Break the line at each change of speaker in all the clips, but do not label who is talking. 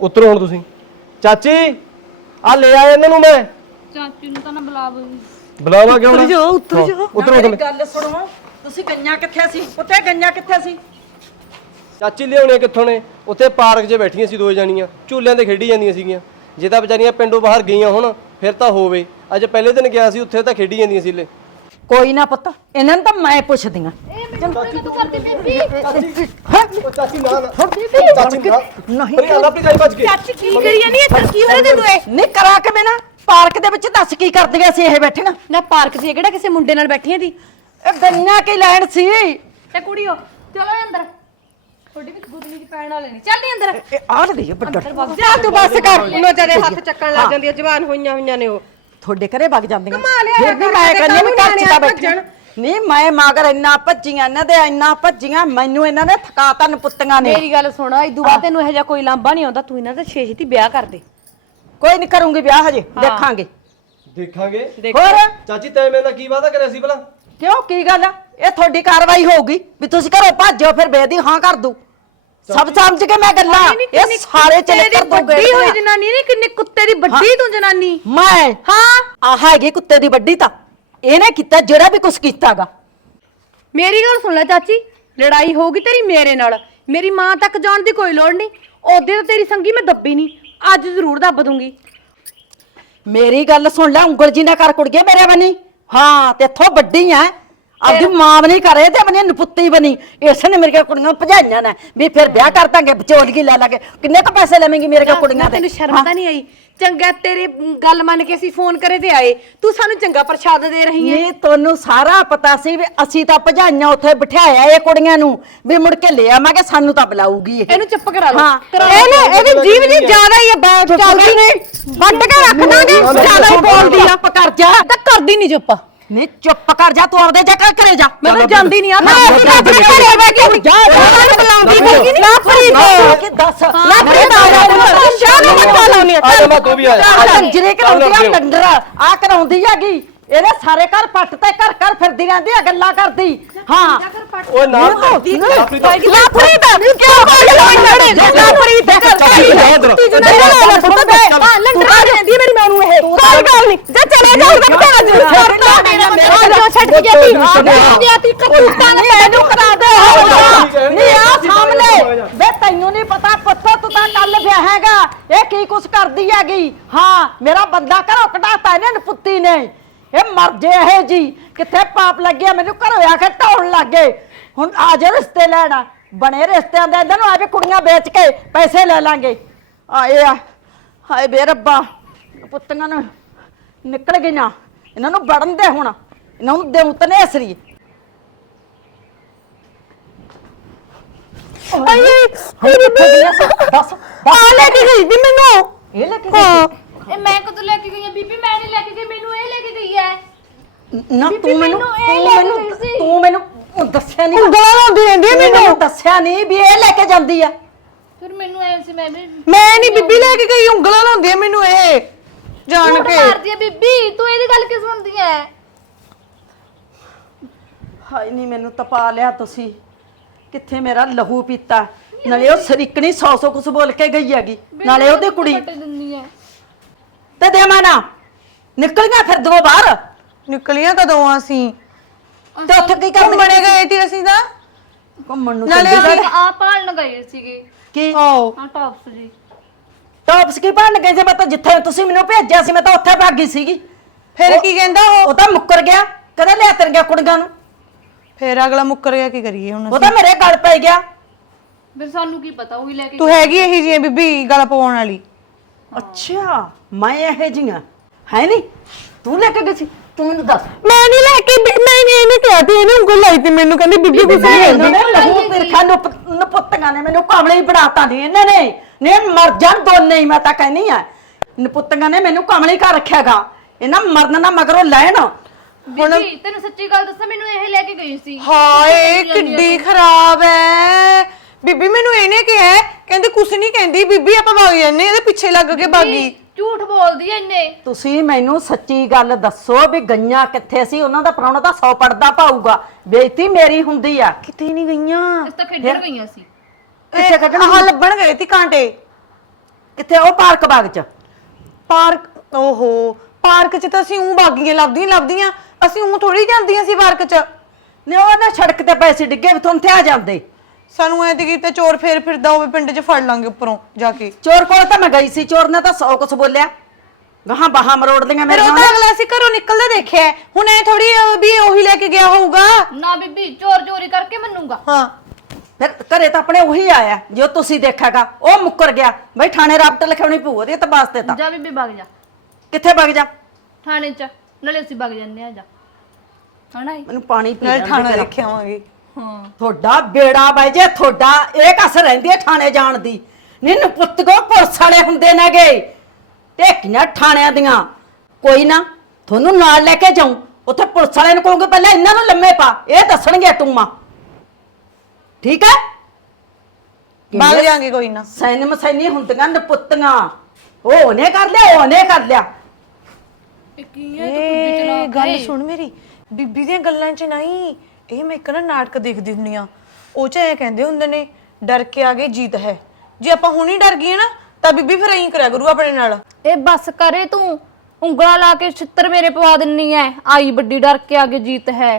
ਉਤਰੋ ਹੁਣ ਤੁਸੀਂ। ਚਾਚੀ ਆ ਲੈ ਆਇਆ ਇਹਨਾਂ ਨੂੰ ਮੈਂ।
ਚਾਚੀ ਨੂੰ ਤਾਂ ਨਾ ਬੁਲਾ ਬਈ
ਬੁਲਾਵਾ ਕਿਉਂ ਨਾ?
ਜਾਓ, ਉੱਤਰ ਜਾਓ।
ਉਤਰੋ
ਮੇਰੀ
ਥੱਲੇ।
ਗੱਲ ਸੁਣੋ ਤੁਸੀਂ ਗਈਆਂ ਕਿੱਥੇ ਸੀ? ਉੱਥੇ ਗਈਆਂ ਕਿੱਥੇ ਸੀ?
ਚਾਚੀ ਲਿਆਉਣੇ ਕਿੱਥੋਂ ਨੇ? ਉੱਥੇ ਪਾਰਕ 'ਚ ਬੈਠੀਆਂ ਸੀ ਦੋ ਜਣੀਆਂ ਝੂਲਿਆਂ ਤੇ ਖੇਡੀ ਜਾਂਦੀਆਂ ਸੀਗੀਆਂ। ਜੇ ਤਾਂ ਵਿਚਾਰੀਆਂ ਪਿੰਡੋਂ ਬਾਹਰ ਗਈਆਂ ਹੁਣ ਫਿਰ ਤਾਂ ਹੋਵੇ। ਅੱਜ ਪਹਿਲੇ ਦਿਨ ਗਿਆ ਸੀ ਉੱਥੇ ਤਾਂ ਖੇਡੀ ਜਾਂਦੀਆਂ ਸੀ ਲੈ।
ਕੋਈ ਨਾ ਪੁੱਤ ਇਹਨਾਂ ਨੂੰ ਤਾਂ ਮੈਂ ਪੁੱਛਦੀ ਆ
ਉਹ ਚਾਚੀ ਨਾ ਨਾ
ਚਾਚੀ ਨਹੀਂ
ਨਹੀਂ ਆਂਦਾ ਆਪਣੀ ਜਾਈ ਭੱਜ ਕੇ
ਚਾਚੀ ਕੀ ਕਰੀ ਜਾਨੀ ਇੱਧਰ ਕੀ ਹੋ ਰਿਹਾ ਤੈਨੂੰ ਇਹ?
ਨਹੀਂ ਕਰਾ ਕੇ ਮੈਂ ਨਾ ਪਾਰਕ ਦੇ ਵਿੱਚ ਦੱਸ ਕੀ ਕਰਦੀਆਂ ਸੀ ਇਹ ਬੈਠੀਆਂ
ਨਾ? ਪਾਰਕ 'ਚ ਇਹ ਕਿਹੜਾ ਕਿਸੇ ਮੁੰਡੇ ਨਾਲ ਬੈਠੀਆਂ ਦੀ?
ਇਹ ਗਈਆਂ ਕੀ ਲੈਣ ਸੀ?
ਤੇ ਕੁੜੀਓ ਚਲੋ ਅੰਦਰ। ਤੁਹਾਡੀ ਵੀ ਗੁੱਦਨੀ ਦੀ ਪੈਣ ਵਾਲੇ ਨਹੀਂ ਚੱਲ ਨੀ ਅੰਦਰ।
ਇਹ ਆਹ ਲਈ ਵੱਡਾ।
ਜਾ। ਤੂੰ ਬੱਸ ਕਰ। ਉਹਨਾਂ ਹੱਥ ਚੱਕਣ ਲੱਗ ਜਾਂਦੀਆਂ ਜਵਾਨ ਹੋਈਆਂ ਹੋਈਆਂ ਨੇ ਉਹ।
ਤੁਹਾਡੇ ਘਰੇ ਵਗ ਜਾਂਦੀਆਂ।
ਕਮਾਲ ਹੈ,
ਫਿਰ ਵੀ
ਘਰ
ਮੈਂ
ਦੇ
ਕਹਿੰਦੀ ਵੀ ਘਰ ਚ
ਨਿਆਣੇ
ਤਾਂ
ਭੱਜਣ।
ਨਹੀਂ ਮੈਂ ਮਗਰ ਇੰਨਾ ਭੱਜੀਆਂ ਇਹਨਾਂ ਦੇ ਇੰਨਾ ਭੱਜੀਆਂ ਮੈਨੂੰ ਇਹਨਾਂ ਨੇ ਥਕਾਤਾ ਨਪੁੱਤੀਆਂ ਨੇ।
ਮੇਰੀ ਗੱਲ ਸੁਣ ਇਦੋਂ ਬਾਅਦ ਤੈਨੂੰ ਇਹੋ ਜਿਹਾ ਕੋਈ ਲਾਂਭਾ ਨਹੀਂ ਆਉਂਦਾ ਤੂੰ ਇਹਨਾਂ ਦਾ ਛੇ ਛੇਤੀ ਵਿਆਹ ਕਰ ਦੇ।
ਕੋਈ ਨਹੀਂ ਕਰੂੰਗੀ ਵਿਆਹ ਹਜੇ ਦੇਖਾਂਗੇ।
ਦੇਖਾਂਗੇ।
ਹੋਰ?
ਚਾਚੀ ਤੈਂ ਮੇਰੇ ਨਾਲ ਕੀ ਵਾਅਦਾ ਕਰਿਆ ਸੀ ਭਲਾ?
ਕਿਉਂ? ਕੀ ਗੱਲ ਆ? ਇਹ ਤੁਹਾਡੀ ਕਾਰਵਾਈ ਹੋਊਗੀ ਵੀ ਤੁਸੀਂ ਘਰੋਂ ਭੱਜੋ ਫਿਰ ਬੇਦੀ ਹਾਂ ਕਰ ਦੂ ਸਭ ਸਮਝ ਕੇ ਮੈਂ ਗੱਲਾਂ। ਇਹ ਸਾਰੇ ਚਲੇ ਕਰ ਦੋ
ਵੱਡੀ ਹੋਈ ਜਨਾਨੀ ਨਹੀਂ ਕਿੰਨੇ ਕੁੱਤੇ ਦੀ ਵੱਡੀ ਤੂੰ ਜਨਾਨੀ।
ਮੈਂ?
ਹਾਂ।
ਆਹ ਹੈਗੀ ਕੁੱਤੇ ਦੀ ਵੱਡੀ ਤਾਂ। ਇਹਨੇ ਕੀਤਾ ਜਿਹੜਾ ਵੀ ਕੁਛ ਕੀਤਾਗਾ।
ਮੇਰੀ ਗੱਲ ਸੁਣ ਲੈ ਚਾਚੀ ਲੜਾਈ ਹੋਊਗੀ ਤੇਰੀ ਮੇਰੇ ਨਾਲ। ਮੇਰੀ ਮਾਂ ਤੱਕ ਜਾਣ ਦੀ ਕੋਈ ਲੋੜ ਨਹੀਂ। ਉਹਦੇ ਤਾਂ ਤੇਰੀ ਸੰਗੀ ਮੈਂ ਦੱਬੀ ਨਹੀਂ। ਅੱਜ ਜ਼ਰੂਰ ਦੱਬ ਦੂੰਗੀ।
ਮੇਰੀ ਗੱਲ ਸੁਣ ਲੈ ਉਂਗਲ ਜੀ ਨਾ ਕਰ ਕੁੜੀਏ ਮੇਰੇ ਬਣੀ ਹਾਂ ਤੇ ਇੱਥੋਂ ਵੱਡੀ ਐ। ਆਪਦੀ ਮਾਂ ਬਣੀ ਕਰੇ ਤੇ ਬਣੀ ਨਪੁੱਤੀ ਬਣੀ। ਇਸ ਨੇ ਮੇਰੇ ਕੋਲ ਕੁੜੀਆਂ ਭਜਾਈਆਂ ਨੇ। ਵੀ ਫਿਰ ਵਿਆਹ ਕਰ ਦਾਂਗੇ ਵਿਚੋਲਗੀ ਲੈ ਲਾਂਗੇ। ਕਿੰਨੇ ਕੁ ਪੈਸੇ ਲਵੇਂਗੀ ਮੇਰੇ ਕੋਲ ਕੁੜੀਆਂ
ਨਾ
ਤੇ
ਤੈਨੂੰ ਸ਼ਰਮ ਤਾਂ ਨਹੀਂ ਆਈ? ਚੰਗਾ ਤੇਰੀ ਗੱਲ ਮੰਨ ਕੇ ਅਸੀਂ ਫੋਨ ਕਰੇ ਤੇ ਆਏ। ਤੂੰ ਸਾਨੂੰ ਚੰਗਾ ਪ੍ਰਸ਼ਾਦ ਦੇ ਰਹੀ ਹੈ
ਨਹੀਂ ਤੁਹਾਨੂੰ ਸਾਰਾ ਪਤਾ ਸੀ ਵੀ ਅਸੀਂ ਤਾਂ ਭਜਾਈਆਂ ਉੱਥੇ ਬਿਠਾਇਆ ਇਹ ਕੁੜੀਆਂ ਨੂੰ। ਵੀ ਮੁੜ ਕੇ ਲੈ ਆਵਾਂਗੇ ਸਾਨੂੰ ਤਾਂ ਬੁਲਾਊਗੀ ਇਹ।
ਇਹਨੂੰ ਚੁੱਪ ਕਰਾ ਲਓ।
ਹਾਂ। ਇਹਨੇ ਇਹਦੀ ਜੀਭ ਜੀ ਜ਼ਿਆਦਾ ਹੀ ਬੈਠ ਚੱਲਦੀ ਨਹੀਂ ਵੱਢ ਕੇ ਰੱਖ ਦਾਂਗੇ। ਜ਼ਿਆਦਾ ਹੀ ਬੋਲਦੀ ਆ। ਚੁੱਪ ਕਰ ਜਾ
ਤਾਂ ਕਰਦੀ ਨਹੀਂ ਚੁੱਪ।
ਨਹੀਂ ਚੁੱਪ ਕਰ ਜਾ ਤੂੰ ਆਪਦੇ ਜਾ ਕਰ ਘਰੇ ਜਾ
ਮੈਂ ਤਾਂ ਜਾਂਦੀ ਨਹੀਂ ਆ
ਨਾ ਅਸੀਂ ਤਾਂ ਆਪਣੇ ਘਰੇ ਬੈ ਕੇ ਜਾ ਜਾ ਬੁਲਾਉਂਦੀ ਹੈਗੀ ਨਾ ਫਰੀਦ ਕਿ ਦੱਸ ਨਾ ਫਰੀਦ ਆ ਜਾ ਸ਼ਾਨ ਨੂੰ ਮੱਤਾ ਲਾਉਣੀ
ਆ ਜਾ ਮੈਂ ਤੂੰ ਵੀ ਆ ਜਾ
ਆ ਕੰਜਰੇ ਕਰਾਉਂਦੀ ਆ ਆ ਕਰਾਉਂਦੀ ਹੈਗੀ ਇਹਦੇ ਸਾਰੇ ਘਰ ਪੱਟ ਤੇ ਘਰ ਘਰ ਫਿਰਦੀ ਰਹਿੰਦੀ ਆ ਗੱਲਾਂ ਕਰਦੀ ਹਾਂ
ਓਏ ਨਾ
ਲਾਪਰੀ
ਲਾਪਰੀ
ਦਾ ਕਿਉਂ ਬੋਲ ਲੈਣੇ ਲਾਪਰੀ ਦਾ
ਚਾਚੀ ਜਾ ਉੱਧਰ।
ਹਾਂ ਲੰਡਰਾ ਦਿੰਦੀ ਮੇਰੀ ਮਾਂ ਨੂੰ ਇਹ ਕੋਈ ਗੱਲ ਨਹੀਂ ਜਾ ਚਲੇ ਜਾ ਉਹਦਾ ਬਤਾ ਦੇ ਜੋ ਜਾਂਦੀ ਕਤੂਤਾਂ ਨੇ ਮੈਨੂੰ ਕਰਾ ਦੇ।
ਨਹੀਂ ਆ ਸਾਹਮਣੇ। ਵੇ ਤੈਨੂੰ ਨਹੀਂ ਪਤਾ ਪੁੱਤ ਤੂੰ ਤਾਂ ਕੱਲ ਵਿਆਹੇਗਾ ਇਹ ਕੀ ਕੁਛ ਕਰਦੀ ਹੈਗੀ? ਹਾਂ ਮੇਰਾ ਬੰਦਾ ਘਰੋਂ ਕਢਾਤਾ ਇਹਨੇ ਨਪੁੱਤੀ ਨੇ। ਇਹ ਮਰ ਜੇ ਇਹ ਜੀ। ਕਿੱਥੇ ਪਾਪ ਲੱਗਿਆ ਮੈਨੂੰ ਘਰੋਂ ਆ ਕੇ ਢਾਉਣ ਲੱਗੇ ਹੁਣ ਆ ਜਾ ਰਿਸ਼ਤੇ ਲੈਣਾ। ਬਣੇ ਰਿਸ਼ਤਿਆਂ ਦੇ ਇਹਨਾਂ ਨੂੰ ਆ ਵੀ ਕੁੜੀਆਂ ਵੇਚ ਕੇ ਪੈਸੇ ਲੈ ਲਾਂਗੇ। ਆਏ ਆ ਹਾਏ ਬੇ ਰੱਬਾ। ਪੁੱਤਾਂ ਨੂੰ ਨਿਕਲ ਗਈਆਂ। ਇਹਨਾਂ ਨੂੰ ਵੜਨ ਦੇ ਹੁਣ। ਅਸਰੀ।
ਆਈ
ਦੱਸ
ਆ ਲੈ ਕੇ ਗਈ ਦੀ ਮੈਨੂੰ।
ਇਹ ਲੈ ਕੇ ਗਈ?
ਇਹ ਮੈਂ ਕਦੋਂ ਲੈ ਕੇ ਗਈ ਆ? ਬੀਬੀ ਮੈਂ ਨਹੀਂ ਲੈ ਕੇ ਗਈ ਮੈਨੂੰ ਇਹ ਲੈ ਕੇ ਗਈ ਹੈ
ਨਾ
ਬੀਬੀ
ਤੂੰ ਮੈਨੂੰ
ਮੈਨੂੰ ਇਹ
ਤੂੰ
ਲੈ ਕੇ
ਮੈਨੂੰ
ਗਈ ਸੀ।
ਤੂੰ ਮੈਨੂੰ ਉਹ ਦੱਸਿਆ ਨਹੀਂ
ਉਂਗਲਾਂ ਲਾਉਂਦੀ ਰਹਿੰਦੀ ਆ
ਤੂੰ
ਮੈਨੂੰ।
ਦੱਸਿਆ ਨਹੀਂ ਵੀ ਇਹ ਲੈ ਕੇ ਜਾਂਦੀ ਆ।
ਫਿਰ ਮੈਨੂੰ ਐ ਸੀ ਮੈਂ ਵੀ
ਮੈਂ ਨਹੀਂ ਬੀਬੀ ਲੈ ਕੇ ਗਈ ਉਂਗਲਾਂ ਲਾਉਂਦੀ ਆ ਮੈਨੂੰ ਇਹ। ਜਾਣ
ਝੂਠ
ਕੇ।
ਮਾਰਦੀ ਆ ਬੀਬੀ ਤੂੰ ਇਹਦੀ ਗੱਲ ਕਿਉਂ ਸੁਣਦੀ ਐ?
ਹਾਏ ਨਹੀਂ ਮੈਨੂੰ ਤਪਾ ਲਿਆ ਤੁਸੀਂ। ਕਿੱਥੇ ਮੇਰਾ ਲਹੂ ਪੀਤਾ? ਨਾਲੇ ਉਹ ਸਰੀਕਣੀ ਸੌ ਸੌ ਕੁਛ ਬੋਲ ਕੇ ਗਈ ਹੈਗੀ। ਨਾਲੇ ਉਹਦੀ ਕੁੜੀ।
ਕੱਟ ਦਿੰਦੀ ਐ।
ਤੇ ਦੇ ਮਾਨਾ। ਨਿਕਲੀਆਂ ਫਿਰ ਦੋ ਬਾਹਰ?
ਨਿਕਲੀਆਂ ਕਦੋਂ ਆ ਅਸੀਂ
ਤੇ ਉੱਥੇ ਕੀ ਕਰਨ
ਘੁੰਮਣੇ ਗਏ ਸੀ ਅਸੀਂ ਤਾਂ।
ਘੁੰਮਣ ਨੂੰ
ਨਾਲੇ
ਚੱਲੀ
ਅਸੀਂ-
ਆ ਪਾਲਣ ਗਏ ਸੀਗੇ।
ਕੀ?
ਆਓ
ਆ ਟੌਪਸ ਜੀ।
ਟੌਪਸ ਕੀ ਪਾਣ ਗਏ ਸੀ? ਮੈਂ ਤਾਂ ਜਿੱਥੇ ਤੁਸੀਂ ਮੈਨੂੰ ਭੇਜਿਆ ਸੀ ਮੈਂ ਤਾਂ ਉੱਥੇ ਭਾਗੀ ਸੀਗੀ।
ਫਿਰ ਕੀ ਕਹਿੰਦਾ ਉਹ?
ਉਹ ਤਾਂ ਮੁੱਕਰ ਗਿਆ। ਕਦੇ ਲਿਆ ਤਰ ਗਿਆ ਕੁੜੀਆਂ ਨੂੰ।
ਫਿਰ ਅਗਲਾ ਮੁੱਕਰ ਗਿਆ ਕੀ ਕਰੀਏ ਹੁਣ
ਉਹ ਤਾਂ ਮੇਰੇ ਗਲ ਪੈ ਗਿਆ।
ਫਿਰ ਸਾਨੂੰ ਕੀ ਪਤਾ ਉਹੀ ਲੈ ਕੇ
ਤੂੰ ਹੈਗੀ ਇਹੀ ਜੀ ਬੀਬੀ ਗਲ ਪਵਾਉਣ ਵਾਲੀ?
ਅੱਛਾ ਮੈਂ ਇਹ ਜੀਆਂ ਹੈ ਨਹੀਂ ਤੂੰ ਲੈ ਕੇ ਗਈ ਸੀ? ਤੂੰ ਮੈਨੂੰ ਦੱਸ।
ਮੈਂ ਨਹੀਂ ਲੈ ਕੇ ਮੈਂ ਨਹੀਂ ਇਹਨੇ ਕਿਹਾ ਤੇ ਇਹਨੇ ਉਂਗਲ ਲਾਈ ਤੇ ਮੈਨੂੰ ਕਹਿੰਦੀ ਬੀਬੀ ਕੁਝ ਨਹੀਂ
ਇਹਨਾਂ ਨੇ ਲਹੂ ਪਿਰਖਾ ਨੂੰ ਨਪੁੱਤੀਆਂ ਨੇ ਮੈਨੂੰ ਕਮਲੇ ਹੀ ਬਣਾਤਾ ਨਹੀਂ ਇਹਨਾਂ ਨੇ। ਨੇ ਮਰ ਜਾਣ ਦੋਨੇ ਹੀ ਮੈਂ ਤਾਂ ਕਹਿਨੀ ਆ। ਨਪੁੱਤੀਆਂ ਨੇ ਮੈਨੂੰ ਕਮਲੇ ਹੀ ਕਰ ਰੱਖਿਆਗਾ। ਇਹਨਾਂ ਮਰਨ ਨਾ ਮਗਰੋਂ ਲੈਣ।
ਬੀਬੀ ਤੈਨੂੰ ਸੱਚੀ ਗੱਲ ਦੱਸਾਂ ਮੈਨੂੰ ਇਹ ਲੈ ਕੇ ਗਈ ਸੀ।
ਹਾਏ ਕਿੱਡੀ ਖਰਾਬ ਐ। ਬੀਬੀ ਮੈਨੂੰ ਇਹਨੇ ਕਿਹਾ ਹੈ, ਕਹਿੰਦੀ ਕੁਛ ਨਹੀਂ ਕਹਿੰਦੀ। ਬੀਬੀ ਆਪਾਂ ਵਗ ਜੰਨੇ ਇਹਦੇ ਪਿੱਛੇ ਲੱਗ ਕੇ ਭਾਗੀ।
ਝੂਠ ਬੋਲਦੀ ਐ ਇੰਨੇ।
ਤੁਸੀਂ ਮੈਨੂੰ ਸੱਚੀ ਗੱਲ ਦੱਸੋ ਵੀ ਗਈਆਂ ਕਿੱਥੇ ਸੀ? ਉਹਨਾਂ ਦਾ ਪ੍ਰਾਹੁਣਾ ਤਾਂ 100 ਪੜਦਾ ਪਾਊਗਾ। ਬੇਇੱਜ਼ਤੀ ਮੇਰੀ ਹੁੰਦੀ ਆ।
ਕਿਤੇ ਨਹੀਂ ਗਈਆਂ।
ਅਸੀਂ ਤਾਂ ਖੇਡਣ ਗਈਆਂ ਸੀ।
ਕਿੱਥੇ ਕੱਢਣ
ਆਹ ਲੱਭਣ ਗਏ ਸੀ ਕਾਂਟੇ।
ਕਿੱਥੇ? ਉਹ ਪਾਰਕ ਬਾਗ ਚ।
ਪਾਰਕ ਓਹੋ ਪਾਰਕ 'ਚ ਤਾਂ ਅਸੀਂ ਉਂ ਬਾਗੀਆਂ ਲੱਭਦੀਆਂ ਲੱਭਦੀਆਂ। ਅਸੀਂ ਉਂ ਥੋੜੀ ਜਾਂਦੀਆਂ ਸੀ ਪਾਰਕ 'ਚ।
ਨੇ ਉਹ ਨਾ ਸੜਕ ਤੇ ਪੈਸੇ ਡਿੱਗੇ ਵੀ ਤੁਹਾਨੂੰ ਤੇ ਆ ਜਾਂਦੇ।
ਸਾਨੂੰ ਐ ਤੇ ਕੀਤਾ ਚੋਰ ਫੇਰ ਫਿਰਦਾ ਹੋਵੇ ਪਿੰਡ 'ਚ ਫੜ ਲਾਂਗੇ ਉੱਪਰੋਂ ਜਾ ਕੇ।
ਚੋਰ ਕੋਲ ਤਾਂ ਮੈਂ ਗਈ ਸੀ ਚੋਰ ਨੇ ਤਾਂ ਸੌ ਕੁਛ ਬੋਲਿਆ। ਗਾਹਾਂ ਬਾਹਾਂ ਮਰੋੜ ਲੀਆਂ
ਫਿਰ
ਮੇਰੇ
ਉਹ ਤਾਂ ਅਗਲਾ ਅਸੀਂ ਘਰੋਂ ਨਿਕਲਦਾ ਦੇਖਿਆ। ਹੈ। ਹੁਣ ਐ ਥੋੜੀ ਵੀ ਉਹੀ ਲੈ ਕੇ ਗਿਆ ਹੋਊਗਾ।
ਨਾ ਬੀਬੀ ਚੋਰ ਚੋਰੀ ਕਰਕੇ ਮੰਨੂਗਾ।
ਹਾਂ।
ਫਿਰ ਘਰੇ ਤਾਂ ਆਪਣੇ ਉਹੀ ਆਇਆ ਜੋ ਤੁਸੀਂ ਦੇਖਾਗਾ ਉਹ ਮੁੱਕਰ ਗਿਆ। ਬਈ ਥਾਣੇ ਰਾਬਟ ਲਿਖਾਉਣੀ ਪਊ ਉਹਦੇ ਤਾਂ ਵਾਸਤੇ ਤਾਂ।
ਜਾ ਬੀਬੀ ਵਗ ਜਾ।
ਕਿੱਥੇ ਵਗ ਜਾ?
ਥਾਣੇ ਚ। ਨਾਲੇ ਅਸੀਂ ਵਗ ਜੰਨੇ ਆ ਜਾ। ਹਣਾ
ਮੈਨੂੰ ਪਾਣੀ ਪੀ
ਨਾਲ ਥਾਣਾ। ਦੇਖਿਆ ਆਵਾਂਗੇ।
ਹਾਂ।
ਤੁਹਾਡਾ ਬੇੜਾ ਬਾਈ ਜੇ ਤੁਹਾਡਾ ਇਹ ਕਸ ਰਹਿੰਦੀ ਹੈ ਥਾਣੇ ਜਾਣ ਦੀ। ਨਿੰਨ ਪੁੱਤ ਕੋ ਪੁਲਿਸ ਵਾਲੇ ਹੁੰਦੇ ਨੇਗੇ। ਟੇਕੀਆਂ ਥਾਣਿਆਂ ਦੀਆਂ। ਕੋਈ ਨਾ ਤੁਹਾਨੂੰ ਨਾਲ ਲੈ ਕੇ ਜਾਉਂ ਉੱਥੇ ਪੁਲਿਸ ਵਾਲਿਆਂ ਨੂੰ ਕਹੋਗੇ ਪਹਿਲਾਂ ਇਹਨਾਂ ਨੂੰ ਲੰਮੇ ਪਾ। ਇਹ ਦੱਸਣਗੇ ਟੂਮਾ ਠੀਕ ਹੈ?
ਵਗ ਜਾਾਂਗੇ ਕੋਈ ਨਾ।
ਸੈਨ ਮਸੈਨੀ ਹੁੰਦੀਆਂ ਨਪੁੱਤੀਆਂ। ਉਹ ਉਹਨੇ ਕਰ ਲਿਆ ਉਹਨੇ ਕਰ ਲਿਆ।
ਇਹ ਕੀ ਹੈ ਤੂੰ ਕੁੱਦੀ
ਇਹ
ਚਲਾ
ਗੱਲ ਸੁਣ ਮੇਰੀ ਬੀਬੀ ਦੀਆਂ ਗੱਲਾਂ 'ਚ ਨਹੀਂ ਇਹ ਮੈਂ ਇੱਕ ਨਾ ਨਾਟਕ ਦੇਖਦੀ ਹੁੰਨੀ ਆ ਉਹ 'ਚ ਐ ਕਹਿੰਦੇ ਹੁੰਦੇ ਨੇ ਡਰ ਕੇ ਆਗੇ ਜੀਤ ਹੈ। ਜੇ ਆਪਾਂ ਹੁਣੀ ਡਰ ਗਏ ਨਾ ਤਾਂ ਬੀਬੀ ਫਿਰ ਐਂ ਕਰਿਆ ਕਰੂ ਆਪਣੇ ਨਾਲ।
ਇਹ ਬੱਸ ਕਰੇ ਤੂੰ ਉਂਗਲਾਂ ਲਾ ਕੇ ਛਿੱਤਰ ਮੇਰੇ ਪਵਾ ਦਿੰਨੀ ਐ। ਆਈ ਵੱਡੀ ਡਰ ਕੇ ਆਗੇ ਜੀਤ ਹੈ।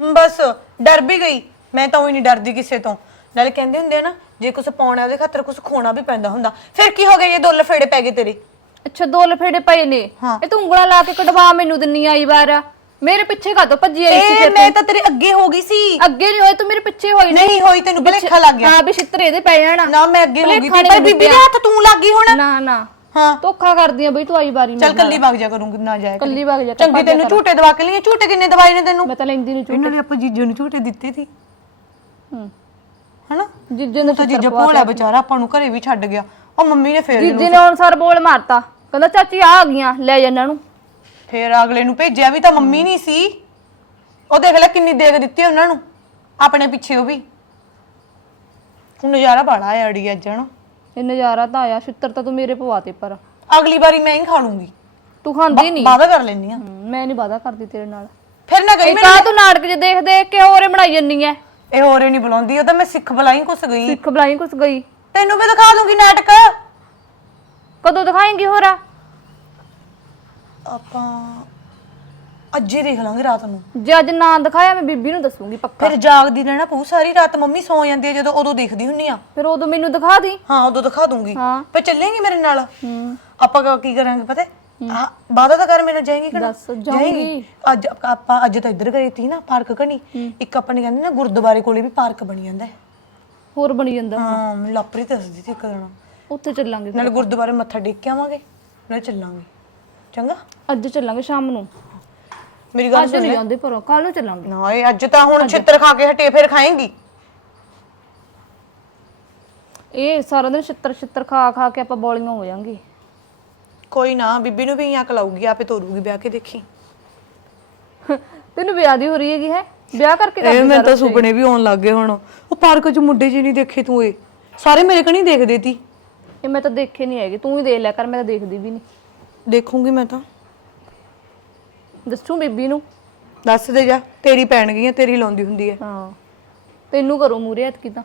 ਬਸ ਡਰ ਵੀ ਗਈ। ਮੈਂ ਤਾਂ ਉਹੀ ਨਹੀਂ ਡਰਦੀ ਕਿਸੇ ਤੋਂ। ਨਾਲੇ ਕਹਿੰਦੇ ਹੁੰਦੇ ਆ ਨਾ ਜੇ ਕੁਝ ਪਾਉਣਾ ਉਹਦੇ ਖਾਤਰ ਕੁਝ ਖੋਣਾ ਵੀ ਪੈਂਦਾ ਹੁੰਦਾ। ਫਿਰ ਕੀ ਹੋ ਗਿਆ ਇਹ ਦੋ ਲਫੇੜੇ ਪੈ ਗਏ ਤੇਰੇ?
ਅੱਛਾ ਦੋ ਲਫੇੜੇ ਪਏ ਨੇ। ਇਹ ਤੂੰ ਉਂਗਲਾਂ ਲਾ ਕੇ ਕਢਵਾ ਮੈਨੂੰ ਦਿੰਨੀ ਆਈ ਵਾਰ। ਮੇਰੇ ਪਿੱਛੇ ਕਾ ਭੱਜੀ ਆਈ ਸੀ
ਇਹ
ਫਿਰ
ਮੈਂ ਤਾਂ? ਤੇਰੇ ਅੱਗੇ ਹੋ ਗਈ ਸੀ।
ਅੱਗੇ ਨਹੀਂ ਹੋਏ ਤੂੰ ਮੇਰੇ ਪਿੱਛੇ ਹੋਈ ਨਾ।
ਨਹੀਂ ਹੋਈ ਤੈਨੂੰ ਭੁਲੇਖਾ ਲੱਗ ਗਿਆ।
ਹਾਂ ਵੀ ਛਿੱਤਰ ਇਹਦੇ ਪੈ ਜਾਣਾ
ਨਾ। ਮੈਂ ਅੱਗੇ ਹੋ ਗਈ
ਭੁਲੇਖਾ ਨੀ
ਪਰ ਬੀਬੀ ਦੇ ਹੱਥ ਤੂੰ ਲੱਗ ਗਈ ਹੁਣ?
ਨਾ ਨਾ।
ਹਾਂ।
ਧੋਖਾ ਕਰਦੀ ਆ ਬਈ ਤੂੰ ਆਈ ਵਾਰੀ
ਚੱਲ
ਮੇਰੇ।
ਕੱਲੀ ਵਗ ਜਾ ਕਰੂੰਗੀ ਨਾ ਜਾਇਆ ਕਰੀ।
ਕੱਲੀ ਵਗ ਜਾ,
ਚੰਗੀ ਤੈਨੂੰ ਝੂਟੇ ਦਵਾ ਕੇ ਲਈਆਂ ਝੂਟੇ ਕਿੰਨੇ ਦਵਾਈ ਨੇ ਤੈਨੂੰ?
ਮੈਂ ਤਾਂ ਲੈਂਦੀ ਨਹੀਂ
ਇਹਨਾਂ ਨੇ ਆਪਾਂ ਜੀਜੇ ਨੂੰ ਝੂਟੇ ਦਿੱਤੇ ਸੀ।
ਹੂੰ।
ਹਨਾ?
ਜਿੱਜੇ ਨੇ
ਤਾਂ ਜੀਜਾ ਭੋਲਾ ਵਿਚਾਰਾ ਆਪਾਂ ਨੂੰ ਘਰੇ ਵੀ ਛੱਡ ਗਿਆ। ਉਹ ਮੰਮੀ ਨੇ ਫੇਰ
ਜਿੱਜੇ ਨੇ ਅਨਸਾਰ ਬੋਲ ਮਾਰਤਾ। ਕਹਿੰਦਾ ਚਾਚੀ ਆ ਆ ਗਈਆਂ ਲੈ ਜਾ ਇਹਨਾਂ ਨੂੰ।
ਫੇਰ ਅਗਲੇ ਨੂੰ ਭੇਜਿਆ ਵੀ ਤਾਂ ਮੰਮੀ ਨਹੀਂ ਸੀ। ਉਹ ਦੇਖ ਲੈ ਕਿੰਨੀ ਦੇਗ ਦਿੱਤੀ ਉਹਨਾਂ ਨੂੰ ਆਪਣੇ ਪਿੱਛੇ ਉਹ ਵੀ। ਹੁਣ ਨਜ਼ਾਰਾ ਬੜਾ ਆਇਆ ਅੜੀ ਅੱਜ ਹਨਾ।
ਇਹ ਨਜ਼ਾਰਾ ਤਾਂ ਆਇਆ ਛਿੱਤਰ ਤਾਂ ਤੂੰ ਮੇਰੇ ਪਵਾਤੇ ਪਰ।
ਅਗਲੀ ਵਾਰੀ ਮੈਂ ਹੀ ਖਾ ਲੂੰਗੀ।
ਤੂੰ ਖਾਂਦੀ ਨਹੀਂ
ਵਾਦਾ ਕਰ ਲੈਣੀ ਆ
ਮੈਂ ਨਹੀਂ ਵਾਦਾ ਕਰਦੀ ਤੇਰੇ ਨਾਲ।
ਫਿਰ ਨਾ ਗਈ
ਇਹ ਤਾਂ ਤੂੰ ਨਾਟਕ ਜੇ ਦੇਖ ਦੇਖ ਕੇ ਹੋਰੇ ਬਣਾਈ ਜੰਨੀ ਐ।
ਇਹ ਹੋਰੇ ਨਹੀਂ ਬੁਲਾਉਂਦੀ ਉਹ ਤਾਂ ਮੈਂ ਸਿੱਖ ਬੁਲਾਈ ਕੁਛ ਗਈ।
ਸਿੱਖ ਬਲਾਈ ਕੁਛ ਗਈ।
ਤੈਨੂੰ ਵੀ ਦਿਖਾ ਦੂੰਗੀ ਨਾਟਕ।
ਕਦੋਂ ਦਿਖਾਏਂਗੀ ਹੋਰਾ?
ਆਪਾਂ ਅੱਜ ਹੀ ਦੇਖ ਲਾਂਗੇ ਰਾਤ ਨੂੰ।
ਜੇ ਅੱਜ ਨਾ ਦਿਖਾਇਆ ਮੈਂ ਬੀਬੀ ਨੂੰ ਦੱਸੂਗੀ ਪੱਕਾ।
ਫਿਰ ਜਾਗਦੀ ਰਹਿਣਾ ਪਊ ਸਾਰੀ ਰਾਤ ਮੰਮੀ ਸੌ ਜਾਂਦੀ ਹੈ ਜਦੋਂ ਉਦੋਂ ਦੇਖਦੀ ਹੁੰਨੀ ਆ।
ਫਿਰ ਉਦੋਂ ਮੈਨੂੰ ਦਿਖਾ ਦੀ।
ਹਾਂ ਉਦੋਂ ਦਿਖਾ ਦੂੰਗੀ।
ਹਾਂ।
ਫਿਰ ਚੱਲੇਂਗੀ ਮੇਰੇ ਨਾਲ?
ਹੂੰ।
ਆਪਾਂ ਕ- ਕੀ ਕਰਾਂਗੇ ਪਤਾ? ਆ ਵਾਦਾ ਤਾਂ ਕਰ ਮੇਰੇ ਨਾਲ ਜਾਏਂਗੀ ਕਿ ਨਾ?
ਦੱਸ, ਜਾਊਂਗੀ।
ਅੱਜ ਆਪ- ਆਪਾਂ ਅੱਜ ਤਾਂ ਇੱਧਰ ਗਏ ਸੀ ਨਾ ਪਾਰਕ ਕਣੀ ਇੱਕ ਆਪਾਂ ਨੇ ਕਹਿੰਦੇ ਨਾ ਗੁਰਦੁਆਰੇ ਕੋਲੇ ਵੀ ਪਾਰਕ ਬਣੀ ਜਾਂਦਾ ਹੈ।
ਹੋਰ ਬਣੀ ਜਾਂਦਾ
ਹਾਂ ਮੈਨੂੰ ਲਾਪਰੀ ਦੱਸਦੀ ਸੀ ਇੱਕ ਦਿਨ।
ਉੱਥੇ ਚੱਲਾਂਗੇ ਫਿਰ।
ਨਾਲੇ ਗੁਰਦੁਆਰੇ ਮੱਥਾ ਟੇਕ ਕੇ ਆਵਾਂਗੇ ਨਾਲੇ ਚੱਲਾਂਗੇ। ਚੰਗਾ?
ਅੱਜ ਚੱਲਾਂਗੇ ਸ਼ਾਮ ਨੂੰ।
ਮੇਰੀ ਗੱਲ
ਅੱਜ ਨਹੀਂ ਜਾਂਦੇ ਪਰ ਕੱਲ ਨੂੰ ਚੱਲਾਂਗੇ।
ਨਾ ਇਹ ਅੱਜ ਤਾਂ ਹੁਣ ਛਿੱਤਰ ਖਾ ਕੇ ਹਟੇ ਫਿਰ ਖਾਏਂਗੀ।
ਇਹ ਸਾਰਾ ਦਿਨ ਛਿੱਤਰ ਛਿੱਤਰ ਖਾ ਖਾ ਕੇ ਆਪਾਂ ਬੋਲੀਆਂ ਹੋ ਜਾਾਂਗੇ।
ਕੋਈ ਨਾ ਬੀਬੀ ਨੂੰ ਵੀ ਅੱਕ ਲਾਊਗੀ ਆਪੇ ਤੋਰੂਗੀ ਵਿਆਹ ਕੇ ਦੇਖੀ।
ਤੈਨੂੰ ਵਿਆਹ ਦੀ ਹੋ ਰਹੀ ਹੈਗੀ ਹੈ? ਵਿਆਹ ਕਰਕੇ
ਇਹ
ਕਰਦੀ
ਮੈਨੂੰ ਤਾਂ ਸੁਪਨੇ ਵੀ ਆਉਣ ਲੱਗ ਗਏ ਹੁਣ। ਉਹ ਪਾਰਕ 'ਚ ਮੁੰਡੇ ਜੀ ਨਹੀਂ ਦੇਖੇ ਤੂੰ ਇਹ। ਸਾਰੇ ਮੇਰੇ ਕਣੀ ਦੇਖਦੇ ਤੀ।
ਇਹ ਮੈਂ ਤਾਂ ਦੇਖੇ ਨਹੀਂ ਹੈਗੇ। ਤੂੰ ਹੀ ਦੇਖ ਲਿਆ ਕਰ ਮੈਂ ਤਾਂ ਦੇਖਦੀ ਵੀ ਨਹੀਂ।
ਦੇਖੂੰਗੀ ਮੈਂ ਤਾਂ।
ਦੱਸੂ ਬੀਬੀ ਨੂੰ।
ਦੱਸ ਦੇ ਜਾ। ਤੇਰੀ ਪੈਣ ਗਈਆਂ ਤੇਰੀ ਲਾਉਂਦੀ ਹੁੰਦੀ ਹੈ।
ਹਾਂ। ਤੈਨੂੰ ਕਰੋ ਮੂਰੇ ਐਤਕੀ ਤਾਂ।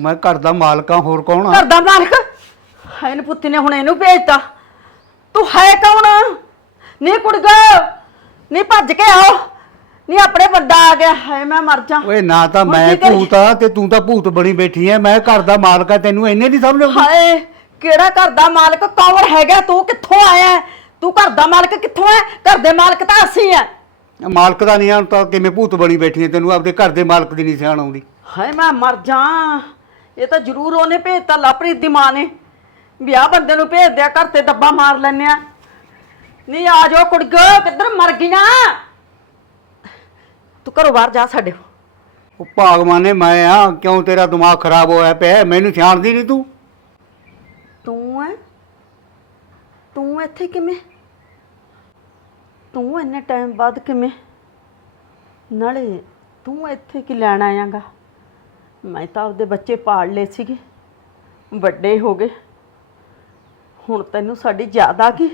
ਉਹ ਮੈਂ ਘਰ ਦਾ ਮਾਲਕਾਂ ਹੋਰ ਕੌਣ ਆ?
ਘਰ ਦਾ ਮਾਲਕ? ਹਾਏ ਨੇ ਪੁੱਤ ਨੇ ਹੁਣ ਇਹਨੂੰ ਭੇਜਤਾ। ਤੂੰ ਹੈ ਕੌਣ ਨੀ ਕੁੜਗਾ ਨੀ ਭੱਜ ਕੇ ਆਓ। ਨੀ ਆਪਣੇ ਵੱਡਾ ਆ ਗਿਆ। ਹਾਏ ਮੈਂ ਮਰ ਜਾ।
ਓਏ ਨਾ ਤਾਂ
ਹੁਣ
ਮੈਂ
ਕੀ ਕਰੀਏ?
ਭੂਤ ਆ ਤੇ ਤੂੰ ਤਾਂ ਭੂਤ ਬਣੀ ਬੈਠੀ ਐ। ਮੈਂ ਘਰ ਦਾ ਮਾਲਕ ਆ ਤੈਨੂੰ ਇੰਨੇ ਨਹੀਂ ਸਮਝ ਆਉਂਦੀ?
ਹਾਏ ਕਿਹੜਾ ਘਰ ਦਾ ਮਾਲਕ? ਕੌਣ ਹੈਗਾ? ਤੂੰ ਕਿੱਥੋਂ ਆਇਆ ਹੈ? ਤੂੰ ਘਰ ਦਾ ਮਾਲਕ ਕਿੱਥੋਂ ਹੈ ਘਰ ਦੇ ਮਾਲਕ ਤਾਂ ਅਸੀਂ ਆ
ਮਾਲਕ ਦਾ ਨਹੀਂ ਆ ਤਾਂ ਕਿਵੇਂ ਭੂਤ ਬਣੀ ਬੈਠੀ ਐ ਤੈਨੂੰ? ਆਪਦੇ ਘਰ ਦੇ ਮਾਲਕ ਦੀ ਨਹੀਂ ਸਿਆਣ ਆਉਂਦੀ।
ਹਾਏ ਮੈਂ ਮਰ ਜਾ। ਇਹ ਤਾਂ ਜ਼ਰੂਰ ਉਹਨੇ ਭੇਜਤਾ ਲਾਪਰੀਤ ਦੀ ਮਾਂ ਨੇ। ਵਿਆਹ ਬੰਦੇ ਨੂੰ ਭੇਜ ਦਿਆ ਘਰ ਤੇ ਦੱਬਾ ਮਾਰ ਲੈਨੇ ਆ। ਨਹੀਂ ਆ ਜਾਓ ਕੁੜਗੋ ਕਿੱਧਰ ਮਰ ਗਈਆਂ? ਤੂੰ ਘਰੋਂ ਬਾਹਰ ਜਾ ਸਾਡੇ
ਉਹ ਭਾਗਵਾਨੇ ਮੈਂ ਆ ਕਿਉਂ ਤੇਰਾ ਦਿਮਾਗ ਖਰਾਬ ਹੋਇਆ ਪਿਆ? ਮੈਨੂੰ ਜਾਣਦੀ ਨਹੀਂ ਤੂੰ?
ਤੂੰ ਐ? ਤੂੰ ਇੱਥੇ ਕਿਵੇਂ? ਤੂੰ ਇੰਨੇ ਟਾਈਮ ਬਾਅਦ ਕਿਵੇਂ? ਨਾਲੇ ਤੂੰ ਇੱਥੇ ਕੀ ਲੈਣ ਆਇਆਗਾ? ਮੈਂ ਤਾਂ ਆਪਦੇ ਬੱਚੇ ਪਾਲ ਲਏ ਸੀਗੇ। ਵੱਡੇ ਹੋ ਗਏ। ਹੁਣ ਤੈਨੂੰ ਸਾਡੀ ਯਾਦ ਆ ਗਈ?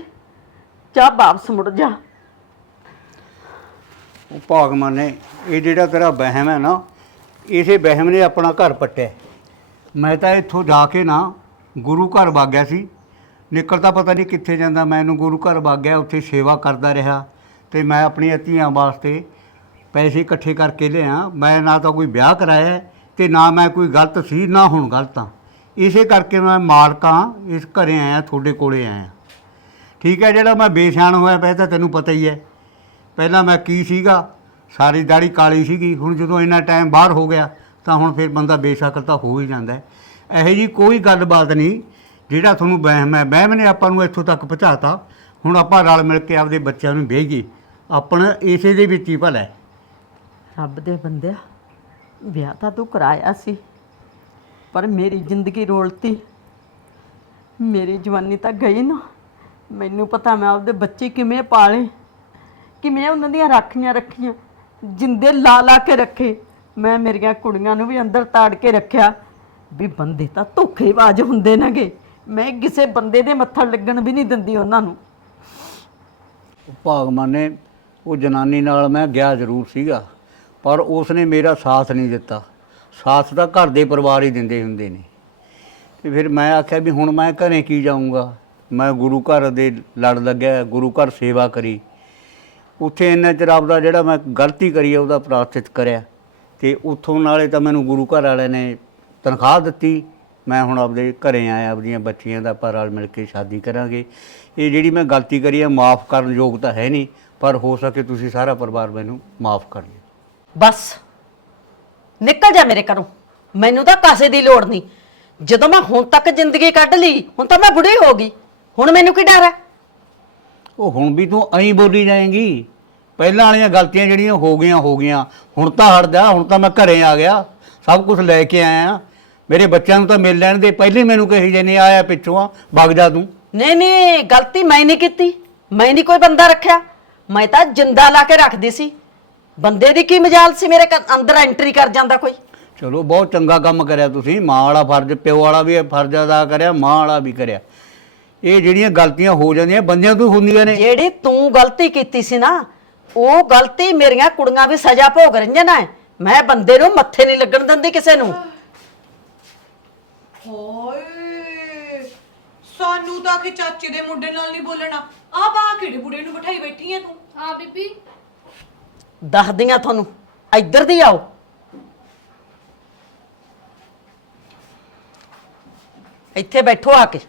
ਜਾ ਵਾਪਸ ਮੁੜ ਜਾ।
ਉਹ ਭਾਗਵਾਨੇ ਇਹ ਜਿਹੜਾ ਤੇਰਾ ਵਹਿਮ ਹੈ ਨਾ, ਇਸੇ ਵਹਿਮ ਨੇ ਆਪਣਾ ਘਰ ਪੱਟਿਆ। ਮੈਂ ਤਾਂ ਇੱਥੋਂ ਜਾ ਕੇ ਨਾ ਗੁਰੂ ਘਰ ਵਗ ਗਿਆ ਸੀ। ਨਿਕਲਦਾ ਪਤਾ ਨਹੀਂ ਕਿੱਥੇ ਜਾਂਦਾ ਮੈਨੂੰ ਗੁਰੂ ਘਰ ਵਗ ਗਿਆ ਉੱਥੇ ਸੇਵਾ ਕਰਦਾ ਰਿਹਾ ਤੇ ਮੈਂ ਆਪਣੀਆਂ ਧੀਆਂ ਵਾਸਤੇ ਪੈਸੇ ਇਕੱਠੇ ਕਰਕੇ ਲਿਆ ਮੈਂ ਨਾ ਤਾਂ ਕੋਈ ਵਿਆਹ ਕਰਾਇਆ ਤੇ ਨਾ ਮੈਂ ਕੋਈ ਗਲਤ ਸੀ, ਨਾ ਹੁਣ ਗਲਤ ਹਾਂ ਇਸੇ ਕਰਕੇ ਮੈਂ ਮਾਲਕਾਂ ਇਸ ਘਰੇ ਆਇਆ, ਤੁਹਾਡੇ ਕੋਲੇ ਆਇਆ। ਠੀਕ ਹੈ, ਜਿਹੜਾ ਮੈਂ ਬੇਸ਼ਾਨ ਹੋਇਆ ਪਿਆ ਤਾਂ ਤੈਨੂੰ ਪਤਾ ਹੀ ਹੈ। ਪਹਿਲਾਂ ਮੈਂ ਕੀ ਸੀਗਾ? ਸਾਰੀ ਦਾੜੀ ਕਾਲੀ ਸੀਗੀ। ਹੁਣ ਜਦੋਂ ਇੰਨਾ ਟਾਈਮ ਬਾਹਰ ਹੋ ਗਿਆ, ਤਾਂ ਹੁਣ ਫਿਰ ਬੰਦਾ ਬੇਸ਼ੱਕ ਤਾਂ ਹੋ ਹੀ ਜਾਂਦਾ ਇਹੋ ਜੀ ਕੋਈ ਗੱਲਬਾਤ ਨਹੀਂ, ਜਿਹੜਾ ਤੁਹਾਨੂੰ ਵਹਿਮ ਹੈ ਵਹਿਮ ਨੇ ਆਪਾਂ ਨੂੰ ਇੱਥੋਂ ਤੱਕ ਪਹੁੰਚਾਤਾ। ਹੁਣ ਆਪਾਂ ਰਲ ਮਿਲ ਕੇ ਆਪਦੇ ਬੱਚਿਆਂ ਨੂੰ ਵੇਹੀਏ। ਆਪਣਾ ਇਸੇ ਦੇ ਵਿੱਚ ਹੀ ਭਲਾ ਹੈ।
ਰੱਬ ਦੇ ਬੰਦਿਆ। ਵਿਆਹ ਤਾਂ ਤੂੰ ਕਰਾਇਆ ਸੀ, ਪਰ ਮੇਰੀ ਜ਼ਿੰਦਗੀ ਰੋਲਤੀ। ਮੇਰੀ ਜਵਾਨੀ ਤਾਂ ਗਈ ਨਾ, ਮੈਨੂੰ ਪਤਾ ਮੈਂ ਆਪਦੇ ਬੱਚੇ ਕਿਵੇਂ ਪਾਲੇ, ਕਿਵੇਂ ਉਹਨਾਂ ਦੀਆਂ ਰਾਖੀਆਂ ਰੱਖੀਆਂ, ਜਿੰਦੇ ਲਾ ਲਾ ਕੇ ਰੱਖੇ। ਮੈਂ ਮੇਰੀਆਂ ਕੁੜੀਆਂ ਨੂੰ ਵੀ ਅੰਦਰ ਤਾੜ ਕੇ ਰੱਖਿਆ, ਵੀ ਬੰਦੇ ਤਾਂ ਧੋਖੇਬਾਜ਼ ਹੁੰਦੇ ਨੇਗੇ। ਮੈਂ ਕਿਸੇ ਬੰਦੇ ਦੇ ਮੱਥਾ ਲੱਗਣ ਵੀ ਨਹੀਂ ਦਿੰਦੀ ਉਹਨਾਂ ਨੂੰ।
ਭਾਗਮਾਨੇ ਉਹ ਜਨਾਨੀ ਨਾਲ ਮੈਂ ਗਿਆ ਜ਼ਰੂਰ ਸੀਗਾ। ਪਰ ਉਸ ਨੇ ਮੇਰਾ ਸਾਥ ਨਹੀਂ ਦਿੱਤਾ। ਸਾਥ ਤਾਂ ਘਰ ਦੇ ਪਰਿਵਾਰ ਹੀ ਦਿੰਦੇ ਹੁੰਦੇ ਨੇ। ਤੇ ਫਿਰ ਮੈਂ ਆਖਿਆ ਵੀ ਹੁਣ ਮੈਂ ਘਰੇ ਕੀ ਜਾਊਂਗਾ? ਮੈਂ ਗੁਰੂ ਘਰ ਦੇ ਲੜ ਲੱਗਿਆ, ਗੁਰੂ ਘਰ ਸੇਵਾ ਕਰੀ। ਉੱਥੇ ਇੰਨਾ ਚਿਰ ਆਪਦਾ ਜਿਹੜਾ ਮੈਂ ਗਲਤੀ ਕਰੀ ਹੈ ਉਹਦਾ ਪ੍ਰਾਰਥਿਤ ਕਰਿਆ। ਤੇ ਉੱਥੋਂ ਨਾਲੇ ਤਾਂ ਮੈਨੂੰ ਗੁਰੂ ਘਰ ਵਾਲਿਆਂ ਨੇ ਤਨਖਾਹ ਦਿੱਤੀ। ਮੈਂ ਹੁਣ ਆਪਦੇ ਘਰੇ ਆਇਆ, ਆਪਦੀਆਂ ਬੱਚੀਆਂ ਦਾ ਆਪਾਂ ਰਲ ਮਿਲ ਕੇ ਸ਼ਾਦੀ ਕਰਾਂਗੇ। ਇਹ ਜਿਹੜੀ ਮੈਂ ਗਲਤੀ ਕਰੀ ਹੈ ਮਾਫ ਕਰਨ ਯੋਗ ਤਾਂ ਹੈ ਨਹੀਂ, ਪਰ ਹੋ ਸਕੇ ਤੁਸੀਂ ਸਾਰਾ ਪਰਿਵਾਰ ਮੈਨੂੰ ਮਾਫ ਕਰ ਦਿਓ।
ਬਸ। ਨਿਕਲ ਜਾ ਮੇਰੇ ਘਰੋਂ। ਮੈਨੂੰ ਤਾਂ ਕਾਸੇ ਦੀ ਲੋੜ ਨਹੀਂ। ਜਦੋਂ ਮੈਂ ਹੁਣ ਤੱਕ ਜ਼ਿੰਦਗੀ ਕੱਢ ਲਈ ਹੁਣ ਤਾਂ ਮੈਂ ਬੁੜੀ ਹੋ ਗਈ। ਹੁਣ ਮੈਨੂੰ ਕੀ ਡਰ ਹੈ?
ਉਹ ਹੁਣ ਵੀ ਤੂੰ ਐਂ ਬੋਲੀ ਜਾਏਂਗੀ। ਪਹਿਲਾਂ ਵਾਲੀਆਂ ਗਲਤੀਆਂ ਜਿਹੜੀਆਂ ਹੋ ਗਈਆਂ ਹੋ ਗਈਆਂ। ਹੁਣ ਤਾਂ ਹਟ ਜਾ ਹੁਣ ਤਾਂ ਮੈਂ ਘਰੇ ਆ ਗਿਆ। ਸਭ ਕੁਝ ਲੈ ਕੇ ਆਇਆ। ਮੇਰੇ ਬੱਚਿਆਂ ਨੂੰ ਤਾਂ ਮਿਲ ਲੈਣ ਦੇ। ਪਹਿਲੇ ਮੈਨੂੰ ਕਹੀ ਜੇ ਨਹੀਂ ਆਇਆ ਪਿੱਛੋਂ ਆ ਵਗ ਜਾ ਤੂੰ।
ਨਹੀਂ ਨਹੀਂ ਗਲਤੀ ਮੈਂ ਨਹੀਂ ਕੀਤੀ। ਮੈਂ ਨਹੀਂ ਕੋਈ ਬੰਦਾ ਰੱਖਿਆ। ਮੈਂ ਤਾਂ ਜਿੰਦਾ ਲਾ ਕੇ ਰੱਖਦੀ ਸੀ। ਬੰਦੇ ਦੀ ਕੀ ਮਜਾਲ ਸੀ ਮੇਰੇ ਘਰ ਅੰਦਰ ਐਂਟਰੀ ਕਰ ਜਾਂਦਾ ਕੋਈ?
ਚਲੋ ਬਹੁਤ ਚੰਗਾ ਕੰਮ ਕਰਿਆ ਤੁਸੀਂ। ਮਾਂ ਵਾਲਾ ਫਰਜ਼ ਪਿਓ ਵਾਲਾ ਵੀ ਫਰਜ਼ ਅਦਾ ਕਰਿਆ ਮਾਂ ਵਾਲਾ ਵੀ ਕਰਿਆ। ਇਹ ਜਿਹੜੀਆਂ ਗਲਤੀਆਂ ਹੋ ਜਾਂਦੀਆਂ ਬੰਦਿਆਂ ਤੋਂ ਹੁੰਦੀਆਂ ਨੇ।
ਜਿਹੜੀ ਤੂੰ ਗਲਤੀ ਕੀਤੀ ਸੀ ਨਾ ਉਹ ਗਲਤੀ ਮੇਰੀਆਂ ਕੁੜੀਆਂ ਵੀ ਸਜ਼ਾ ਭੋਗ ਰਹੀਆਂ ਨੇ। ਮੈਂ ਬੰਦੇ ਨੂੰ ਮੱਥੇ ਨਹੀਂ ਲੱਗਣ ਦਿੰਦੀ ਕਿਸੇ ਨੂੰ।
ਹੋਏ ਸਾਨੂੰ ਤਾਂ ਕਿ ਚਾਚੇ ਦੇ ਮੁੰਡੇ ਨਾਲ ਨਹੀਂ ਬੋਲਣਾ। ਆ ਬਾ ਕਿਹੜੇ ਬੁੜੇ ਨੂੰ ਬਿਠਾਈ ਬੈਠੀ ਐ ਤੂੰ?
ਹਾਂ ਬੀਬੀ।
ਦੱਸਦੀਆਂ ਤੁਹਾਨੂੰ। ਇੱਧਰ ਦੀ ਆਓ। ਇੱਥੇ ਬੈਠੋ ਆ ਕੇ।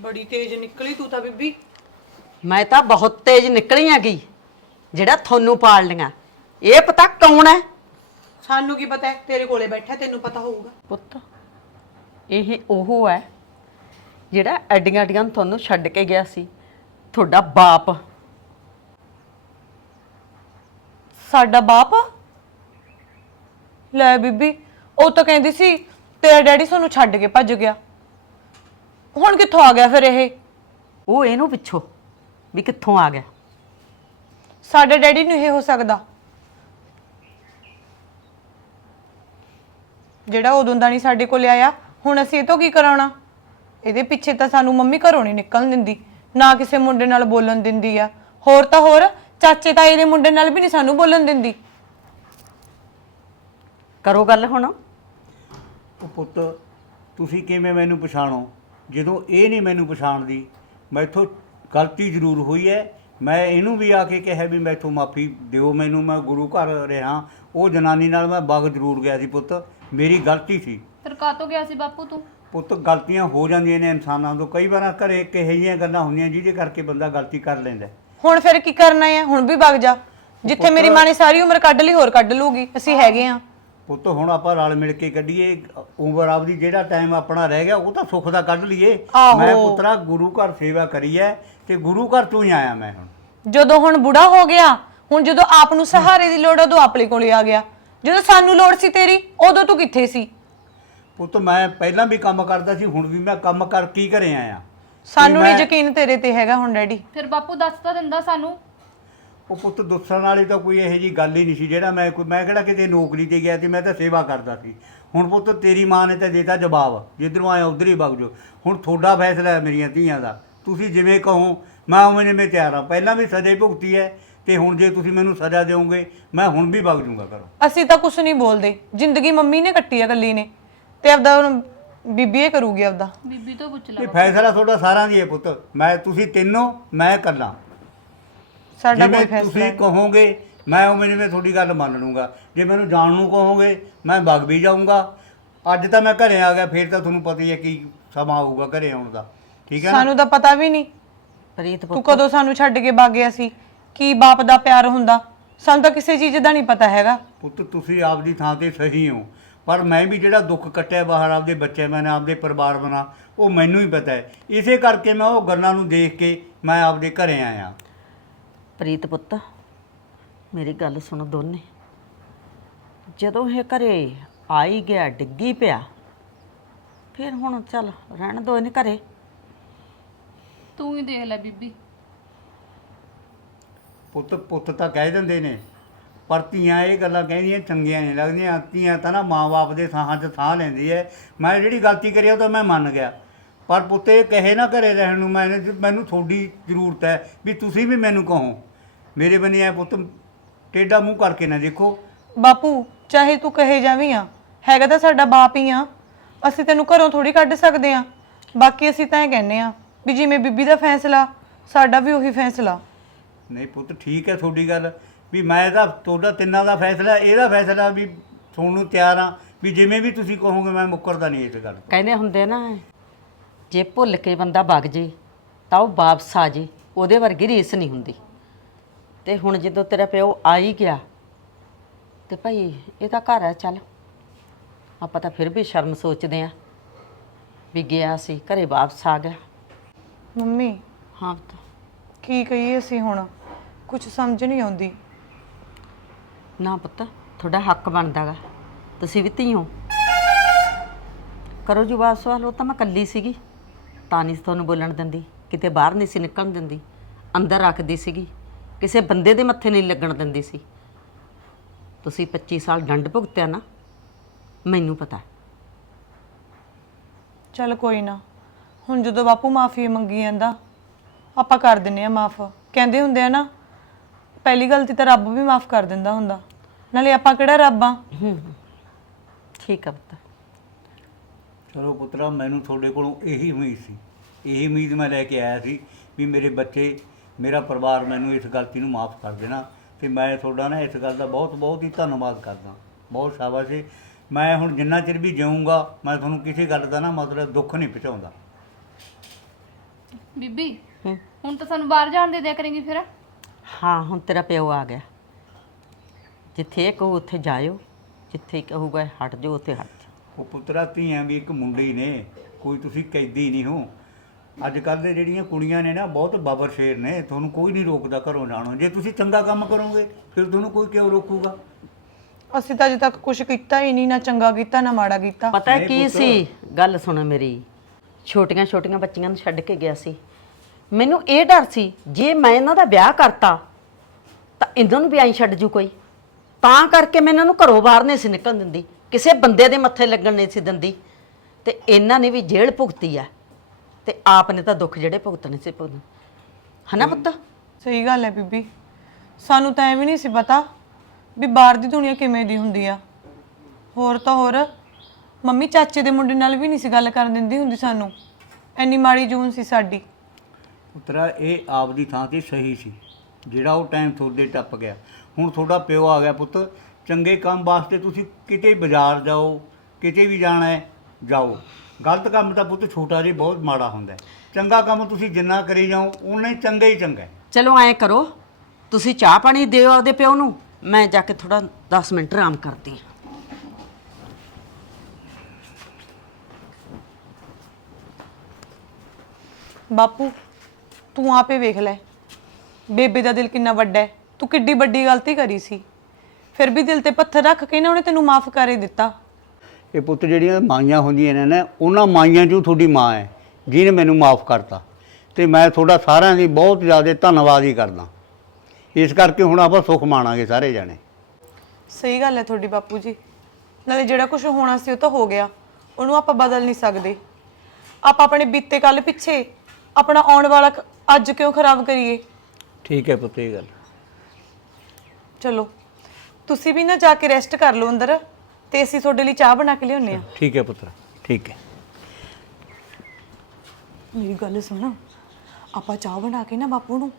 ਬੜੀ ਤੇਜ਼ ਨਿਕਲੀ ਤੂੰ ਤਾਂ ਬੀਬੀ।
ਮੈਂ ਤਾਂ ਬਹੁਤ ਤੇਜ਼ ਨਿਕਲੀ ਆ ਗਈ ਜਿਹੜਾ ਤੁਹਾਨੂੰ ਪਾਲ ਲਿਆ। ਇਹ ਪਤਾ ਕੌਣ ਹੈ?
ਸਾਨੂੰ ਕੀ ਪਤਾ ਹੈ? ਤੇਰੇ ਕੋਲੇ ਬੈਠਾ ਤੈਨੂੰ ਪਤਾ ਹੋਊਗਾ।
ਪੁੱਤ ਇਹ ਉਹ ਹੈ ਜਿਹੜਾ ਐਡੀਆਂ ਐਡੀਆਂ ਨੂੰ ਤੁਹਾਨੂੰ ਛੱਡ ਕੇ ਗਿਆ ਸੀ। ਤੁਹਾਡਾ ਬਾਪ।
ਸਾਡਾ ਬਾਪ? ਲੈ ਬੀਬੀ ਉਹ ਤਾਂ ਕਹਿੰਦੀ ਸੀ ਤੇਰਾ ਡੈਡੀ ਸਾਨੂੰ ਛੱਡ ਕੇ ਭੱਜ ਗਿਆ। ਹੁਣ ਕਿੱਥੋਂ ਆ ਗਿਆ ਫਿਰ ਇਹ?
ਉਹ ਇਹਨੂੰ ਪਿੱਛੋਂ ਵੀ ਕਿੱਥੋਂ ਆ ਗਿਆ।
ਸਾਡੇ ਡੈਡੀ ਨੂੰ ਇਹ ਹੋ ਸਕਦਾ। ਜਿਹੜਾ ਉਦੋਂ ਦਾ ਨਹੀਂ ਸਾਡੇ ਕੋਲ ਆਇਆ ਹੁਣ ਅਸੀਂ ਇਹ ਤੋਂ ਕੀ ਕਰਾਉਣਾ? ਇਹਦੇ ਪਿੱਛੇ ਤਾਂ ਸਾਨੂੰ ਮੰਮੀ ਘਰੋਂ ਨਹੀਂ ਨਿਕਲਣ ਦਿੰਦੀ। ਨਾ ਕਿਸੇ ਮੁੰਡੇ ਨਾਲ ਬੋਲਣ ਦਿੰਦੀ ਆ। ਹੋਰ ਤਾਂ ਹੋਰ ਚਾਚੇ ਤਾਏ ਦੇ ਮੁੰਡੇ ਨਾਲ ਵੀ ਨਹੀਂ ਸਾਨੂੰ ਬੋਲਣ ਦਿੰਦੀ।
ਕਰੋ ਗੱਲ ਹੁਣ।
ਉਹ ਪੁੱਤ ਤੁਸੀਂ ਕਿਵੇਂ ਮੈਨੂੰ ਪਛਾਣੋ? ਜਦੋਂ ਇਹ ਨਹੀਂ ਮੈਨੂੰ ਪਛਾਣਦੀ ਮੈਥੋਂ ਗਲਤੀ ਜ਼ਰੂਰ ਹੋਈ ਹੈ ਮੈਂ ਇਹਨੂੰ ਵੀ ਆ ਕੇ ਕਿਹਾ ਵੀ ਮੈਥੋਂ ਮਾਫੀ ਦਿਓ ਮੈਨੂੰ ਮੈਂ ਗੁਰੂ ਘਰ ਰਿਹਾ। ਉਹ ਜਨਾਨੀ ਨਾਲ ਮੈਂ ਬਗ ਜ਼ਰੂਰ ਗਿਆ ਸੀ ਪੁੱਤ। ਮੇਰੀ ਗਲਤੀ ਸੀ।
ਫਿਰ ਕਾਤੋਂ ਗਿਆ ਸੀ ਬਾਪੂ ਤੂੰ?
ਪੁੱਤ ਗਲਤੀਆਂ ਹੋ ਜਾਂਦੀਆਂ ਨੇ ਇਨਸਾਨਾਂ ਤੋਂ। ਕਈ ਵਾਰ ਘਰੇ ਕਿਹੋ ਜਿਹੀਆਂ ਗੱਲਾਂ ਹੁੰਦੀਆਂ ਜਿਹਦੇ ਕਰਕੇ ਬੰਦਾ ਗਲਤੀ ਕਰ ਲੈਂਦਾ
ਹੁਣ ਫਿਰ ਕੀ ਕਰਨਾ ਹੈ? ਹੁਣ ਵੀ ਵਗ ਜਾ। ਜਿੱਥੇ ਮੇਰੀ ਮਾਂ ਨੇ ਸਾਰੀ ਉਮਰ ਕੱਢ ਲਈ ਹੋਰ ਕੱਢ ਲੂਗੀ ਅਸੀਂ ਹੈਗੇ ਆ
ਪੁੱਤ ਹੁਣ ਆਪਾਂ ਰਲ ਮਿਲ ਕੇ ਕੱਢੀਏ। ਉਮਰ ਆਪਦੀ ਜਿਹੜਾ ਟਾਈਮ ਆਪਣਾ ਰਹਿ ਗਿਆ ਉਹ ਤਾਂ ਸੁੱਖ ਦਾ ਕੱਢ ਲਈਏ।
ਆਹੋ।
ਮੈਂ ਪੁੱਤਰਾ ਗੁਰੂ ਘਰ ਸੇਵਾ ਕਰੀ ਐ ਤੇ ਗੁਰੂ ਘਰ ਤੋਂ ਹੀ ਆਇਆ ਮੈਂ ਹੁਣ।
ਜਦੋਂ ਹੁਣ ਬੁੜਾ ਹੋ ਗਿਆ ਹੁਣ ਜਦੋਂ ਆਪ ਨੂੰ ਸਹਾਰੇ ਦੀ ਲੋੜ ਉਦੋਂ ਆਪਣੇ ਕੋਲੇ ਆ ਗਿਆ। ਜਦੋਂ ਸਾਨੂੰ ਲੋੜ ਸੀ ਤੇਰੀ ਉਦੋਂ ਤੂੰ ਕਿੱਥੇ ਸੀ?
ਪੁੱਤ ਮੈਂ ਪਹਿਲਾਂ ਵੀ ਕੰਮ ਕਰਦਾ ਸੀ ਹੁਣ ਵੀ ਮੈਂ ਕੰਮ ਕਰ ਕੀ ਘਰੇ ਆਇਆ?
ਸਾਨੂੰ ਨਹੀਂ ਯਕੀਨ ਤੇਰੇ ਤੇ ਹੈਗਾ ਹੁਣ ਡੈਡੀ।
ਫਿਰ ਬਾਪੂ ਦੱਸ ਤਾਂ ਦਿੰਦਾ ਸਾਨੂੰ।
ਉਹ ਪੁੱਤ ਦੱਸਣ ਵਾਲੀ ਤਾਂ ਕੋਈ ਇਹੋ ਜੀ ਗੱਲ ਹੀ ਨਹੀਂ ਸੀ ਜਿਹੜਾ ਮੈਂ ਕੋਈ ਮੈਂ ਕਿਹੜਾ ਕਿਤੇ ਨੌਕਰੀ ਤੇ ਗਿਆ ਸੀ ਮੈਂ ਤਾਂ ਸੇਵਾ ਕਰਦਾ ਸੀ। ਹੁਣ ਪੁੱਤ ਤੇਰੀ ਮਾਂ ਨੇ ਤਾਂ ਦੇਤਾ ਜਵਾਬ ਜਿੱਧਰੋਂ ਆਇਆ ਉਧਰ ਹੀ ਵਗ ਜਾਓ। ਹੁਣ ਤੁਹਾਡਾ ਫੈਸਲਾ ਹੈ ਮੇਰੀਆਂ ਧੀਆਂ ਦਾ। ਤੁਸੀਂ ਜਿਵੇਂ ਕਹੋ ਮੈਂ ਉਵੇਂ ਨੇ ਮੈਂ ਤਿਆਰ ਹਾਂ। ਪਹਿਲਾਂ ਵੀ ਸਜ਼ਾ ਹੀ ਭੁਗਤੀ ਹੈ ਤੇ ਹੁਣ ਜੇ ਤੁਸੀਂ ਮੈਨੂੰ ਸਜ਼ਾ ਦਿਓਗੇ ਮੈਂ ਹੁਣ ਵੀ ਵਗ ਜਾਊਂਗਾ ਕਰੋ
ਅਸੀਂ ਤਾਂ ਕੁਝ ਨਹੀਂ ਬੋਲਦੇ। ਜ਼ਿੰਦਗੀ ਮੰਮੀ ਨੇ ਕੱਟੀ ਆ ਕੱਲੀ ਨੇ। ਤੇ ਆਪਦਾ ਹੁਣ ਬੀਬੀ ਇਹ ਕਰੂਗੀ ਆਪਦਾ।
ਬੀਬੀ ਤੋਂ ਪੁੱਛ ਲੈ
ਇਹ ਫੈਸਲਾ ਤੁਹਾਡਾ ਸਾਰਿਆਂ ਦੀ ਹੈ ਪੁੱਤ। ਮੈਂ ਤੁਸੀਂ ਤਿੰਨੋਂ ਮੈਂ ਇਕੱਲਾ।
ਸਾਡਾ
ਜਿਵੇਂ
ਕੋਈ ਫੈਸਲਾ
ਤੁਸੀਂ ਕਹੋਗੇ ਮੈਂ ਉਵੇਂ ਜਿਵੇਂ ਤੁਹਾਡੀ ਗੱਲ ਮੰਨ ਲੂੰਗਾ। ਜੇ ਮੈਨੂੰ ਜਾਣ ਨੂੰ ਕਹੋਗੇ ਮੈਂ ਵਗ ਵੀ ਜਾਊਂਗਾ। ਅੱਜ ਤਾਂ ਮੈਂ ਘਰੇ ਆ ਗਿਆ ਫੇਰ ਤਾਂ ਤੁਹਾਨੂੰ ਪਤਾ ਹੀ ਹੈ ਕੀ ਸਮਾਂ ਆਊਗਾ ਘਰੇ ਆਉਣ ਦਾ। ਠੀਕ ਹੈ ਨਾ?
ਸਾਨੂੰ ਤਾਂ ਪਤਾ ਵੀ ਨਹੀਂ।
ਪ੍ਰੀਤ
ਤੂੰ ਕਦੋਂ ਸਾਨੂੰ ਛੱਡ ਕੇ ਭੱਗ ਗਿਆ ਸੀ? ਕੀ ਬਾਪ ਦਾ ਪਿਆਰ ਹੁੰਦਾ? ਸਾਨੂੰ ਤਾਂ ਕਿਸੇ ਚੀਜ਼ ਦਾ ਨਹੀਂ ਪਤਾ ਹੈਗਾ।
ਪੁੱਤ ਤੁਸੀਂ ਆਪਦੀ ਥਾਂ ਤੇ ਸਹੀ ਹੋ। ਪਰ ਮੈਂ ਵੀ ਜਿਹੜਾ ਦੁੱਖ ਕੱਟਿਆ ਬਾਹਰ ਆਪਦੇ ਬੱਚੇ ਮੈਂ ਆਪਦੇ ਪਰਿਵਾਰ ਬਣਾ ਉਹ ਮੈਨੂੰ ਹੀ ਪਤਾ ਹੈ। ਇਸੇ ਕਰਕੇ ਮੈਂ ਉਹ ਗੱਲਾਂ ਨੂੰ ਦੇਖ ਕੇ ਮੈਂ ਆਪਦੇ ਘਰੇ ਆਇਆ।
ਪ੍ਰੀਤ ਪੁੱਤ ਮੇਰੀ ਗੱਲ ਸੁਣ ਦੋਨੇ। ਜਦੋਂ ਇਹ ਘਰੇ ਆਈ ਗਿਆ ਡਿੱਗੀ ਪਿਆ ਫਿਰ ਹੁਣ ਚੱਲ ਰਹਿਣ ਦੋ ਇਹਨੇ ਘਰੇ।
ਤੂੰ ਹੀ ਦੇਖ ਲੈ ਬੀਬੀ।
ਪੁੱਤ ਪੁੱਤ ਤਾਂ ਕਹਿ ਦਿੰਦੇ ਨੇ। ਪਰ ਧੀਆਂ ਇਹ ਗੱਲਾਂ ਕਹਿੰਦੀਆਂ ਚੰਗੀਆਂ ਨਹੀਂ ਲੱਗਦੀਆਂ। ਧੀਆਂ ਤਾਂ ਨਾ ਮਾਂ-ਬਾਪ ਦੇ ਸਾਹਾਂ 'ਚ ਸਾਹ ਲੈਂਦੀ ਐ। ਮੈਂ ਜਿਹੜੀ ਗਲਤੀ ਕਰੀ ਉਹ ਤਾਂ ਮੈਂ ਮੰਨ ਗਿਆ। ਪਰ ਪੁੱਤ ਕਹੇ ਨਾ ਘਰੇ ਰਹਿਣ ਨੂੰ ਮੈਂ ਮੈਨੂੰ ਤੁਹਾਡੀ ਜ਼ਰੂਰਤ ਹੈ ਵੀ ਤੁਸੀਂ ਵੀ ਮੈਨੂੰ ਕਹੋ। ਮੇਰੇ ਬੰਨੇ ਐ ਪੁੱਤ ਟੇਡਾ ਮੂੰਹ ਕਰਕੇ ਨਾ ਦੇਖੋ।
ਬਾਪੂ ਚਾਹੇ ਤੂੰ ਕਹੇ ਜਾਵੀਂ ਆ ਹੈਗਾ ਤਾਂ ਸਾਡਾ ਬਾਪ ਹੀ ਆ। ਅਸੀਂ ਤੈਨੂੰ ਘਰੋਂ ਥੋੜੀ ਕੱਢ ਸਕਦੇ ਆ। ਬਾਕੀ ਅਸੀਂ ਤਾਂ ਇਹ ਕਹਿੰਨੇ ਆ ਵੀ ਜਿਵੇਂ ਬੀਬੀ ਦਾ ਫੈਸਲਾ ਸਾਡਾ ਵੀ ਉਹੀ ਫੈਸਲਾ।
ਨਹੀਂ ਪੁੱਤ ਠੀਕ ਹੈ ਤੁਹਾਡੀ ਗੱਲ। ਵੀ ਮੈਂ ਤਾਂ ਤੁਹਾਡਾ ਤਿੰਨਾਂ ਦਾ ਫੈਸਲਾ ਇਹਦਾ ਫੈਸਲਾ ਵੀ ਸੁਣਨ ਨੂੰ ਤਿਆਰ ਆ ਵੀ ਜਿਵੇਂ ਵੀ ਤੁਸੀਂ ਕਹੋਗੇ ਮੈਂ ਮੁੱਕਰਦਾ ਨਹੀਂ ਇਸ ਗੱਲ ਤੋਂ।
ਕਹਿੰਦੇ ਹੁੰਦੇ ਨਾ ਜੇ ਭੁੱਲ ਕੇ ਬੰਦਾ ਵਗ ਜੇ ਤਾਂ ਉਹ ਵਾਪਸ ਆ ਜੇ ਉਹਦੇ ਵਰਗੀ ਰੀਸ ਨਹੀਂ ਹੁੰਦੀ। ਤੇ ਹੁਣ ਜਦੋਂ ਤੇਰਾ ਪਿਓ ਆ ਹੀ ਗਿਆ ਤੇ ਭਾਈ ਇਹ ਤਾਂ ਘਰ ਹੈ ਚੱਲ। ਆਪਾਂ ਤਾਂ ਫਿਰ ਵੀ ਸ਼ਰਮ ਸੋਚਦੇ ਆ ਵੀ ਗਿਆ ਸੀ ਘਰੇ ਵਾਪਸ ਆ ਗਿਆ।
ਮੰਮੀ
ਹਾਂ ਪੁੱਤ।
ਕੀ ਕਹੀਏ ਅਸੀਂ ਹੁਣ? ਕੁਝ ਸਮਝ ਨਹੀਂ ਆਉਂਦੀ।
ਨਾ ਪੁੱਤ, ਤੁਹਾਡਾ ਹੱਕ ਬਣਦਾਗਾ। ਤੁਸੀਂ ਵੀ ਧੀ ਹੋ ਕਰੋ ਜਵਾਬ ਸਵਾਲ, ਉਹ ਤਾਂ ਮੈਂ ਕੱਲੀ ਸੀਗੀ। ਤਾਂ ਨਹੀਂ ਸੀ ਤੁਹਾਨੂੰ ਬੋਲਣ ਦਿੰਦੀ, ਕਿਤੇ ਬਾਹਰ ਨਹੀਂ ਸੀ ਨਿਕਲਣ ਦਿੰਦੀ, ਅੰਦਰ ਰੱਖਦੀ ਸੀਗੀ। ਕਿਸੇ ਬੰਦੇ ਦੇ ਮੱਥੇ ਨਹੀਂ ਲੱਗਣ ਦਿੰਦੀ ਸੀ। ਤੁਸੀਂ 25 ਸਾਲ ਡੰਡ ਭੁਗਤਿਆ ਨਾ, ਮੈਨੂੰ ਪਤਾ।
ਚੱਲ ਕੋਈ ਨਾ, ਹੁਣ ਜਦੋਂ ਬਾਪੂ ਮਾਫੀ ਮੰਗੀ ਜਾਂਦਾ, ਆਪਾਂ ਕਰ ਦਿੰਨੇ ਆ ਮਾਫ। ਕਹਿੰਦੇ ਹੁੰਦੇ ਆ ਨਾ ਪਹਿਲੀ ਗਲਤੀ ਤਾਂ ਰੱਬ ਵੀ ਮਾਫ ਕਰ ਦਿੰਦਾ ਹੁੰਦਾ। ਨਾਲੇ ਆਪਾਂ ਕਿਹੜਾ ਰੱਬ ਆ?
ਠੀਕ ਆ ਪੁੱਤ।
ਚਲੋ ਪੁੱਤਰਾ ਮੈਨੂੰ ਤੁਹਾਡੇ ਕੋਲੋਂ ਇਹੀ ਉਮੀਦ ਸੀ। ਇਹੀ ਉਮੀਦ ਮੈਂ ਲੈ ਕੇ ਆਇਆ ਸੀ ਵੀ ਮੇਰੇ ਬੱਚੇ ਮੇਰਾ ਪਰਿਵਾਰ ਮੈਨੂੰ ਇਸ ਗਲਤੀ ਨੂੰ ਮਾਫ ਕਰ ਦੇਣਾ ਤੇ ਮੈਂ ਤੁਹਾਡਾ ਨਾ ਇਸ ਗੱਲ ਦਾ ਬਹੁਤ ਬਹੁਤ ਹੀ ਧੰਨਵਾਦ ਕਰਦਾ। ਬਹੁਤ ਸ਼ਾਬਾਸ਼। ਏ ਮੈਂ ਹੁਣ ਜਿੰਨਾ ਚਿਰ ਵੀ ਜਿਊਂਗਾ ਮੈਂ ਤੁਹਾਨੂੰ ਕਿਸੇ ਗੱਲ ਦਾ ਨਾ ਮਤਲਬ ਦੁੱਖ ਨਹੀਂ ਪਹੁੰਚਾਉਂਦਾ।
ਬੀਬੀ ਹੁਣ ਤਾਂ ਸਾਨੂੰ ਬਾਹਰ ਜਾਣ ਦੇ ਦਿਆ ਕਰੇਂਗੀ ਫਿਰ।
ਹਾਂ ਹੁਣ ਤੇਰਾ ਪਿਓ ਆ ਗਿਆ। ਜਿੱਥੇ ਇਹ ਕਹੂ ਉੱਥੇ ਜਾਇਓ। ਜਿੱਥੇ ਕਹੂਗਾ ਹਟ ਜਾਓ ਉੱਥੇ ਹਟ ਜਾਓ
ਉਹ ਪੁੱਤਰਾ ਧੀਆਂ ਵੀ ਇੱਕ ਮੁੰਡੇ ਹੀ ਨੇ। ਕੋਈ ਤੁਸੀਂ ਕੈਦੀ ਨਹੀਂ ਹੋ। ਅੱਜ ਕੱਲ੍ਹ ਦੇ ਜਿਹੜੀਆਂ ਕੁੜੀਆਂ ਨੇ ਨਾ ਬਹੁਤ ਬਾਬਰ ਸ਼ੇਰ ਨੇ। ਤੁਹਾਨੂੰ ਕੋਈ ਨਹੀਂ ਰੋਕਦਾ ਘਰੋਂ ਜਾਣੋ। ਜੇ ਤੁਸੀਂ ਚੰਗਾ ਕੰਮ ਕਰੋਗੇ ਫਿਰ ਤੁਹਾਨੂੰ ਕੋਈ ਕਿਉਂ ਰੋਕੂਗਾ?
ਅਸੀਂ ਤਾਂ ਅਜੇ ਤੱਕ ਕੁਝ ਕੀਤਾ ਹੀ ਨਹੀਂ ਨਾ ਚੰਗਾ ਕੀਤਾ ਨਾ ਮਾੜਾ ਕੀਤਾ।
ਪਤਾ ਹੈ ਕੀ ਸੀ? ਗੱਲ ਸੁਣ ਮੇਰੀ। ਛੋਟੀਆਂ ਛੋਟੀਆਂ ਬੱਚੀਆਂ ਨੂੰ ਛੱਡ ਕੇ ਗਿਆ ਸੀ। ਮੈਨੂੰ ਇਹ ਡਰ ਸੀ, ਜੇ ਮੈਂ ਇਹਨਾਂ ਦਾ ਵਿਆਹ ਕਰਤਾ, ਤਾਂ ਇਹਨਾਂ ਨੂੰ ਵੀ ਐਂ ਛੱਡ ਜੂ ਕੋਈ। ਤਾਂ ਕਰਕੇ ਮੈਂ ਇਹਨਾਂ ਨੂੰ ਘਰੋਂ ਬਾਹਰ ਨਹੀਂ ਸੀ ਨਿਕਲਣ ਦਿੰਦੀ, ਕਿਸੇ ਬੰਦੇ ਦੇ ਮੱਥੇ ਲੱਗਣ ਨਹੀਂ ਸੀ ਦਿੰਦੀ। ਤੇ ਇਹਨਾਂ ਨੇ ਵੀ ਜੇਲ੍ਹ ਭੁਗਤੀ ਆ, ਤੇ ਆਪ ਨੇ ਤਾਂ ਦੁੱਖ ਜਿਹੜੇ ਭੁਗਤਣੇ ਸੀ ਭੁਗਤਣ। ਹਨਾ ਪੁੱਤ?
ਸਹੀ ਗੱਲ ਹੈ ਬੀਬੀ। ਸਾਨੂੰ ਤਾਂ ਐਵੇਂ ਨਹੀਂ ਸੀ ਪਤਾ ਵੀ ਬਾਹਰ ਦੀ ਦੁਨੀਆ ਕਿਵੇਂ ਦੀ ਹੁੰਦੀ ਆ। ਹੋਰ ਤਾਂ ਹੋਰ, ਮੰਮੀ ਚਾਚੇ ਦੇ ਮੁੰਡੇ ਨਾਲ ਵੀ ਨਹੀਂ ਸੀ ਗੱਲ ਕਰਨ ਦਿੰਦੀ ਹੁੰਦੀ ਸਾਨੂੰ। ਐਨੀ ਮਾੜੀ ਜੂਨ ਸੀ ਸਾਡੀ।
ਪੁੱਤਰਾ ਇਹ ਆਪ ਦੀ ਥਾਂ ਤੇ ਸਹੀ ਸੀ ਜਿਹੜਾ ਉਹ ਟਾਈਮ ਤੁਹਾਡੇ ਟੱਪ ਗਿਆ। ਹੁਣ ਤੁਹਾਡਾ ਪਿਓ ਆ ਗਿਆ ਪੁੱਤ ਚੰਗੇ ਕੰਮ ਵਾਸਤੇ ਤੁਸੀਂ ਕਿਤੇ ਬਾਜ਼ਾਰ ਜਾਓ ਕਿਤੇ ਵੀ ਜਾਣਾ ਹੈ ਜਾਓ। ਗਲਤ ਕੰਮ ਤਾਂ ਪੁੱਤ ਛੋਟਾ ਜਿਹਾ ਬਹੁਤ ਮਾੜਾ ਹੁੰਦਾ ਚੰਗਾ ਕੰਮ ਤੁਸੀਂ ਜਿੰਨਾ ਕਰੀ ਜਾਓ ਉਨਾ ਹੀ ਚੰਗਾ ਹੀ ਚੰਗਾ
ਚਲੋ ਐਂ ਕਰੋ ਤੁਸੀਂ ਚਾਹ ਪਾਣੀ ਦਿਓ ਆਪਦੇ ਪਿਓ ਨੂੰ ਮੈਂ ਜਾ ਕੇ ਥੋੜਾ 10 ਮਿੰਟ ਆਰਾਮ ਕਰਦੀ ਹਾਂ।
ਬਾਪੂ ਤੂੰ ਆਪੇ ਵੇਖ ਲੈ। ਬੇਬੇ ਦਾ ਦਿਲ ਕਿੰਨਾ ਵੱਡਾ ਹੈ। ਤੂੰ ਕਿੱਡੀ ਵੱਡੀ ਗਲਤੀ ਕਰੀ ਸੀ। ਫਿਰ ਵੀ ਦਿਲ ਤੇ ਪੱਥਰ ਰੱਖ ਕੇ ਨਾ ਉਹਨੇ ਤੈਨੂੰ ਮਾਫ ਕਰ ਹੀ ਦਿੱਤਾ।
ਇਹ ਪੁੱਤ ਜਿਹੜੀਆਂ ਮਾਈਆਂ ਹੁੰਦੀਆਂ ਨੇ ਨਾ ਉਹਨਾਂ ਮਾਈਆਂ 'ਚੋਂ ਤੁਹਾਡੀ ਮਾਂ ਹੈ ਜਿਹਨੇ ਮੈਨੂੰ ਮਾਫ ਕਰਤਾ। ਤੇ ਮੈਂ ਤੁਹਾਡਾ ਸਾਰਿਆਂ ਦੀ ਬਹੁਤ ਜ਼ਿਆਦਾ ਧੰਨਵਾਦ ਹੀ ਕਰਦਾ। ਇਸ ਕਰਕੇ ਹੁਣ ਆਪਾਂ ਸੁਖ ਮਾਣਾਂਗੇ ਸਾਰੇ ਜਾਣੇ।
ਸਹੀ ਗੱਲ ਹੈ ਤੁਹਾਡੀ ਬਾਪੂ ਜੀ। ਨਾਲੇ ਜਿਹੜਾ ਕੁਝ ਹੋਣਾ ਸੀ ਉਹ ਤਾਂ ਹੋ ਗਿਆ। ਉਹਨੂੰ ਆਪਾਂ ਬਦਲ ਨਹੀਂ ਸਕਦੇ। ਆਪਾਂ ਆਪਣੇ ਬੀਤੇ ਕੱਲ ਪਿੱਛੇ ਆਪਣਾ ਆਉਣ ਵਾਲਾ ਅੱਜ ਕਿਉਂ ਖਰਾਬ ਕਰੀਏ?
ਠੀਕ ਹੈ ਪੁੱਤ ਇਹ ਗੱਲ।
ਚਲੋ ਤੁਸੀਂ ਵੀ ਨਾ ਜਾ ਕੇ ਰੈਸਟ ਕਰ ਲਓ ਅੰਦਰ ਤੇ ਅਸੀਂ ਤੁਹਾਡੇ ਲਈ ਚਾਹ ਬਣਾ ਕੇ ਲਿਆਉਂਦੇ ਆ
ਠੀਕ ਹੈ ਪੁੱਤਰ ਠੀਕ ਹੈ।
ਮੇਰੀ ਗੱਲ ਸੁਣ ਆਪਾਂ ਚਾਹ ਬਣਾ ਕੇ ਨਾ ਬਾਪੂ ਨੂੰ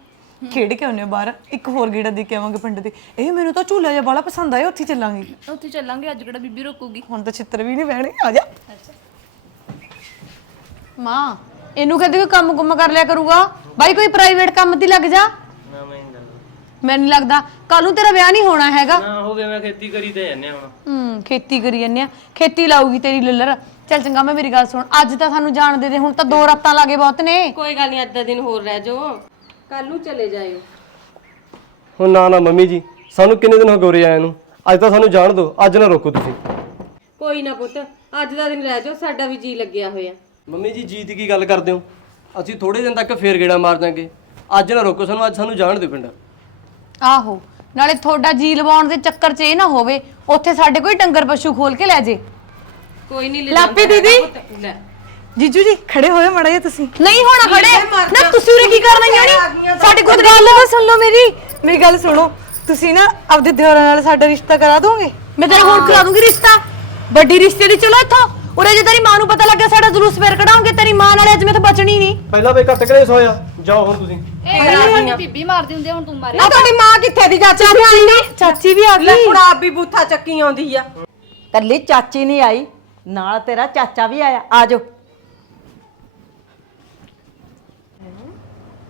ਖੇਡ ਕੇ ਆਉਂਦੇ ਹਾਂ ਬਾਹਰ ਇੱਕ ਹੋਰ ਗੇੜਾ ਦੇ ਕੇ ਆਵਾਂਗੇ ਪਿੰਡ ਦੇ। ਇਹ ਮੈਨੂੰ ਤਾਂ ਝੂਲਾ ਜਿਹਾ ਬੜਾ ਪਸੰਦ ਆਇਆ ਉੱਥੇ ਹੀ ਚੱਲਾਂਗੇ।
ਉੱਥੇ ਚੱਲਾਂਗੇ ਅੱਜ ਕਿਹੜਾ ਬੀਬੀ ਰੋਕੂਗੀ।
ਹੁਣ ਤਾਂ ਛਿੱਤਰ ਵੀ ਨਹੀਂ ਬਹਿਣੇ ਆ ਜਾ।
ਮਾਂ। ਇਹਨੂੰ ਕਹਿੰਦੇ ਕੋਈ ਕੰਮ ਕੁੰਮ ਕਰ ਲਿਆ ਕਰੂਗਾ। ਬਾਈ ਕੋਈ ਪ੍ਰਾਈਵੇਟ ਕੰਮ ਤੇ ਲੱਗ ਜਾ। ਮੈਨੂੰ ਨਹੀਂ ਲੱਗਦਾ। ਕੱਲ ਨੂੰ ਤੇਰਾ ਵਿਆਹ ਨਹੀਂ ਹੋਣਾ ਹੈਗਾ।
ਨਾ ਹੋਵੇ ਮੈਂ ਖੇਤੀ ਕਰੀ ਤੇ ਜਾਂਦੇ ਹੁਣ।
ਹੂੰ ਖੇਤੀ ਕਰੀ ਜੰਨੇ ਆ ਖੇਤੀ ਲਾਊਗੀ ਤੇਰੀ ਲੱਲਰ। ਚੱਲ ਚੰਗਾ ਮੈਂ ਮੇਰੀ ਗੱਲ ਸੁਣ। ਅੱਜ ਤਾਂ ਸਾਨੂੰ ਜਾਣ ਦੇ ਦੇ। ਹੁਣ ਤਾਂ ਦੋ ਰਾਤਾਂ ਲਾਗੇ ਬਹੁਤ ਨੇ।
ਕੋਈ ਗੱਲ ਨਹੀਂ ਅੱਧਾ ਦਿਨ ਹੋਰ ਰਹਿ ਜਾਓ। ਕੱਲ ਨੂੰ ਚਲੇ ਜਾਇਓ।
ਹੁਣ ਨਾ ਨਾ ਮੰਮੀ ਜੀ। ਸਾਨੂੰ ਕਿੰਨੇ ਦਿਨ ਹੋ ਗਏ ਉਰੇ ਆਏ ਨੂੰ? ਅੱਜ ਤਾਂ ਸਾਨੂੰ ਜਾਣ ਦਿਓ ਅੱਜ ਨਾ ਰੋਕੋ ਤੁਸੀਂ।
ਕੋਈ ਨਾ ਪੁੱਤ ਅੱਜ ਦਾ ਦਿਨ ਰਹਿ ਜਾਓ। ਸਾਡਾ ਵੀ ਜੀ ਲੱਗਿਆ ਹੋਇਆ।
ਮੰਮੀ ਜੀ ਜੀਤ ਕੀ ਗੱਲ ਕਰਦੇ ਹੋ? ਅਸੀਂ ਥੋੜੇ ਦਿਨ ਤੱਕ ਫੇਰ ਗੇੜਾ ਮਾਰ ਦਾਂਗੇ ਅੱਜ ਨਾ ਰੋਕੋ ਸਾਨੂੰ ਅੱਜ ਸਾਨੂੰ ਜਾਣ ਦਿਓ ਪਿੰਡ।
ਆਹੋ ਨਾਲੇ ਤੁਹਾਡਾ ਜੀ ਲਵਾਉਣ ਦੇ ਚੱਕਰ 'ਚ ਇਹ ਨਾ ਹੋਵੇ ਉੱਥੇ ਸਾਡੇ ਕੋਈ ਡੰਗਰ ਪਸ਼ੂ ਖੋਲ ਕੇ ਲੈ ਜੇ।
ਕੋਈ ਨਹੀਂ
ਲਾਪੀ ਦੀਦੀ? ਜੀਜੂ ਜੀ ਖੜੇ ਹੋਏ ਮੜਾ ਜਿਹਾ ਤੁਸੀਂ।
ਨਹੀਂ ਹੋਣਾ ਖੜੇ? ਨਾ ਤੁਸੀਂ ਉਰੇ ਕੀ ਕਰਨ ਆਈਆਂ ਨੀ? ਸਾਡੇ ਕੋਲ
ਗੱਲ ਤਾਂ ਸੁਣ ਲਓ ਮੇਰੀ। ਮੇਰੀ ਗੱਲ ਸੁਣੋ ਤੁਸੀਂ ਨਾ ਆਪਦੇ ਦਿਓਰਾਂ ਨਾਲ ਸਾਡਾ ਰਿਸ਼ਤਾ ਕਰਾ ਦੋਗੇ?
ਮੈਂ ਤੇਰਾ ਹੁਣ ਕਰਾ ਦੂੰਗੀ ਰਿਸ਼ਤਾ। ਵੱਡੀ ਰਿਸ਼ਤੇ ਦੀ ਚਲੋ ਇੱਥੋਂ। ਉਰੇ ਜੇ ਤੇਰੀ ਮਾਂ ਨੂੰ ਪਤਾ ਲੱਗਿਆ ਸਾਡਾ ਜਲੂਸ ਫੇਰ ਕਢਾਉਂਗੇ ਤੇਰੀ ਮਾਂ ਨਾਲੇ ਅੱਜ ਮੈਂ ਤਾਂ ਬਚਣੀ ਨਹੀਂ।
ਪਹਿਲਾਂ ਵੇ ਘੱਟ ਕਰੇ ਸੋਇਆ ਜਾਓ ਹੁਣ ਤੁਸੀਂ।
ਇਹ ਗੱਲ ਬੀਬੀ ਮਾਰਦੀ ਹੁੰਦੀ ਆ, ਹੁਣ ਤੂੰ ਮਾਰੇ।
ਨਾ ਤੁਹਾਡੀ ਮਾਂ ਕਿੱਥੇ ਦੀ ਚਾਚੀ ਵੀ ਆਈ? ਨਹੀਂ
ਚਾਚੀ ਵੀ ਆ
ਲੈ
ਗਈ
ਹੁਣ ਆਪ ਵੀ ਬੂਥਾ ਚੱਕੀ ਆਉਂਦੀ ਆ।
ਕੱਲੀ ਚਾਚੀ ਨਹੀਂ ਆਈ ਨਾਲ ਤੇਰਾ ਚਾਚਾ ਵੀ ਆਇਆ। ਆ ਜਾਓ।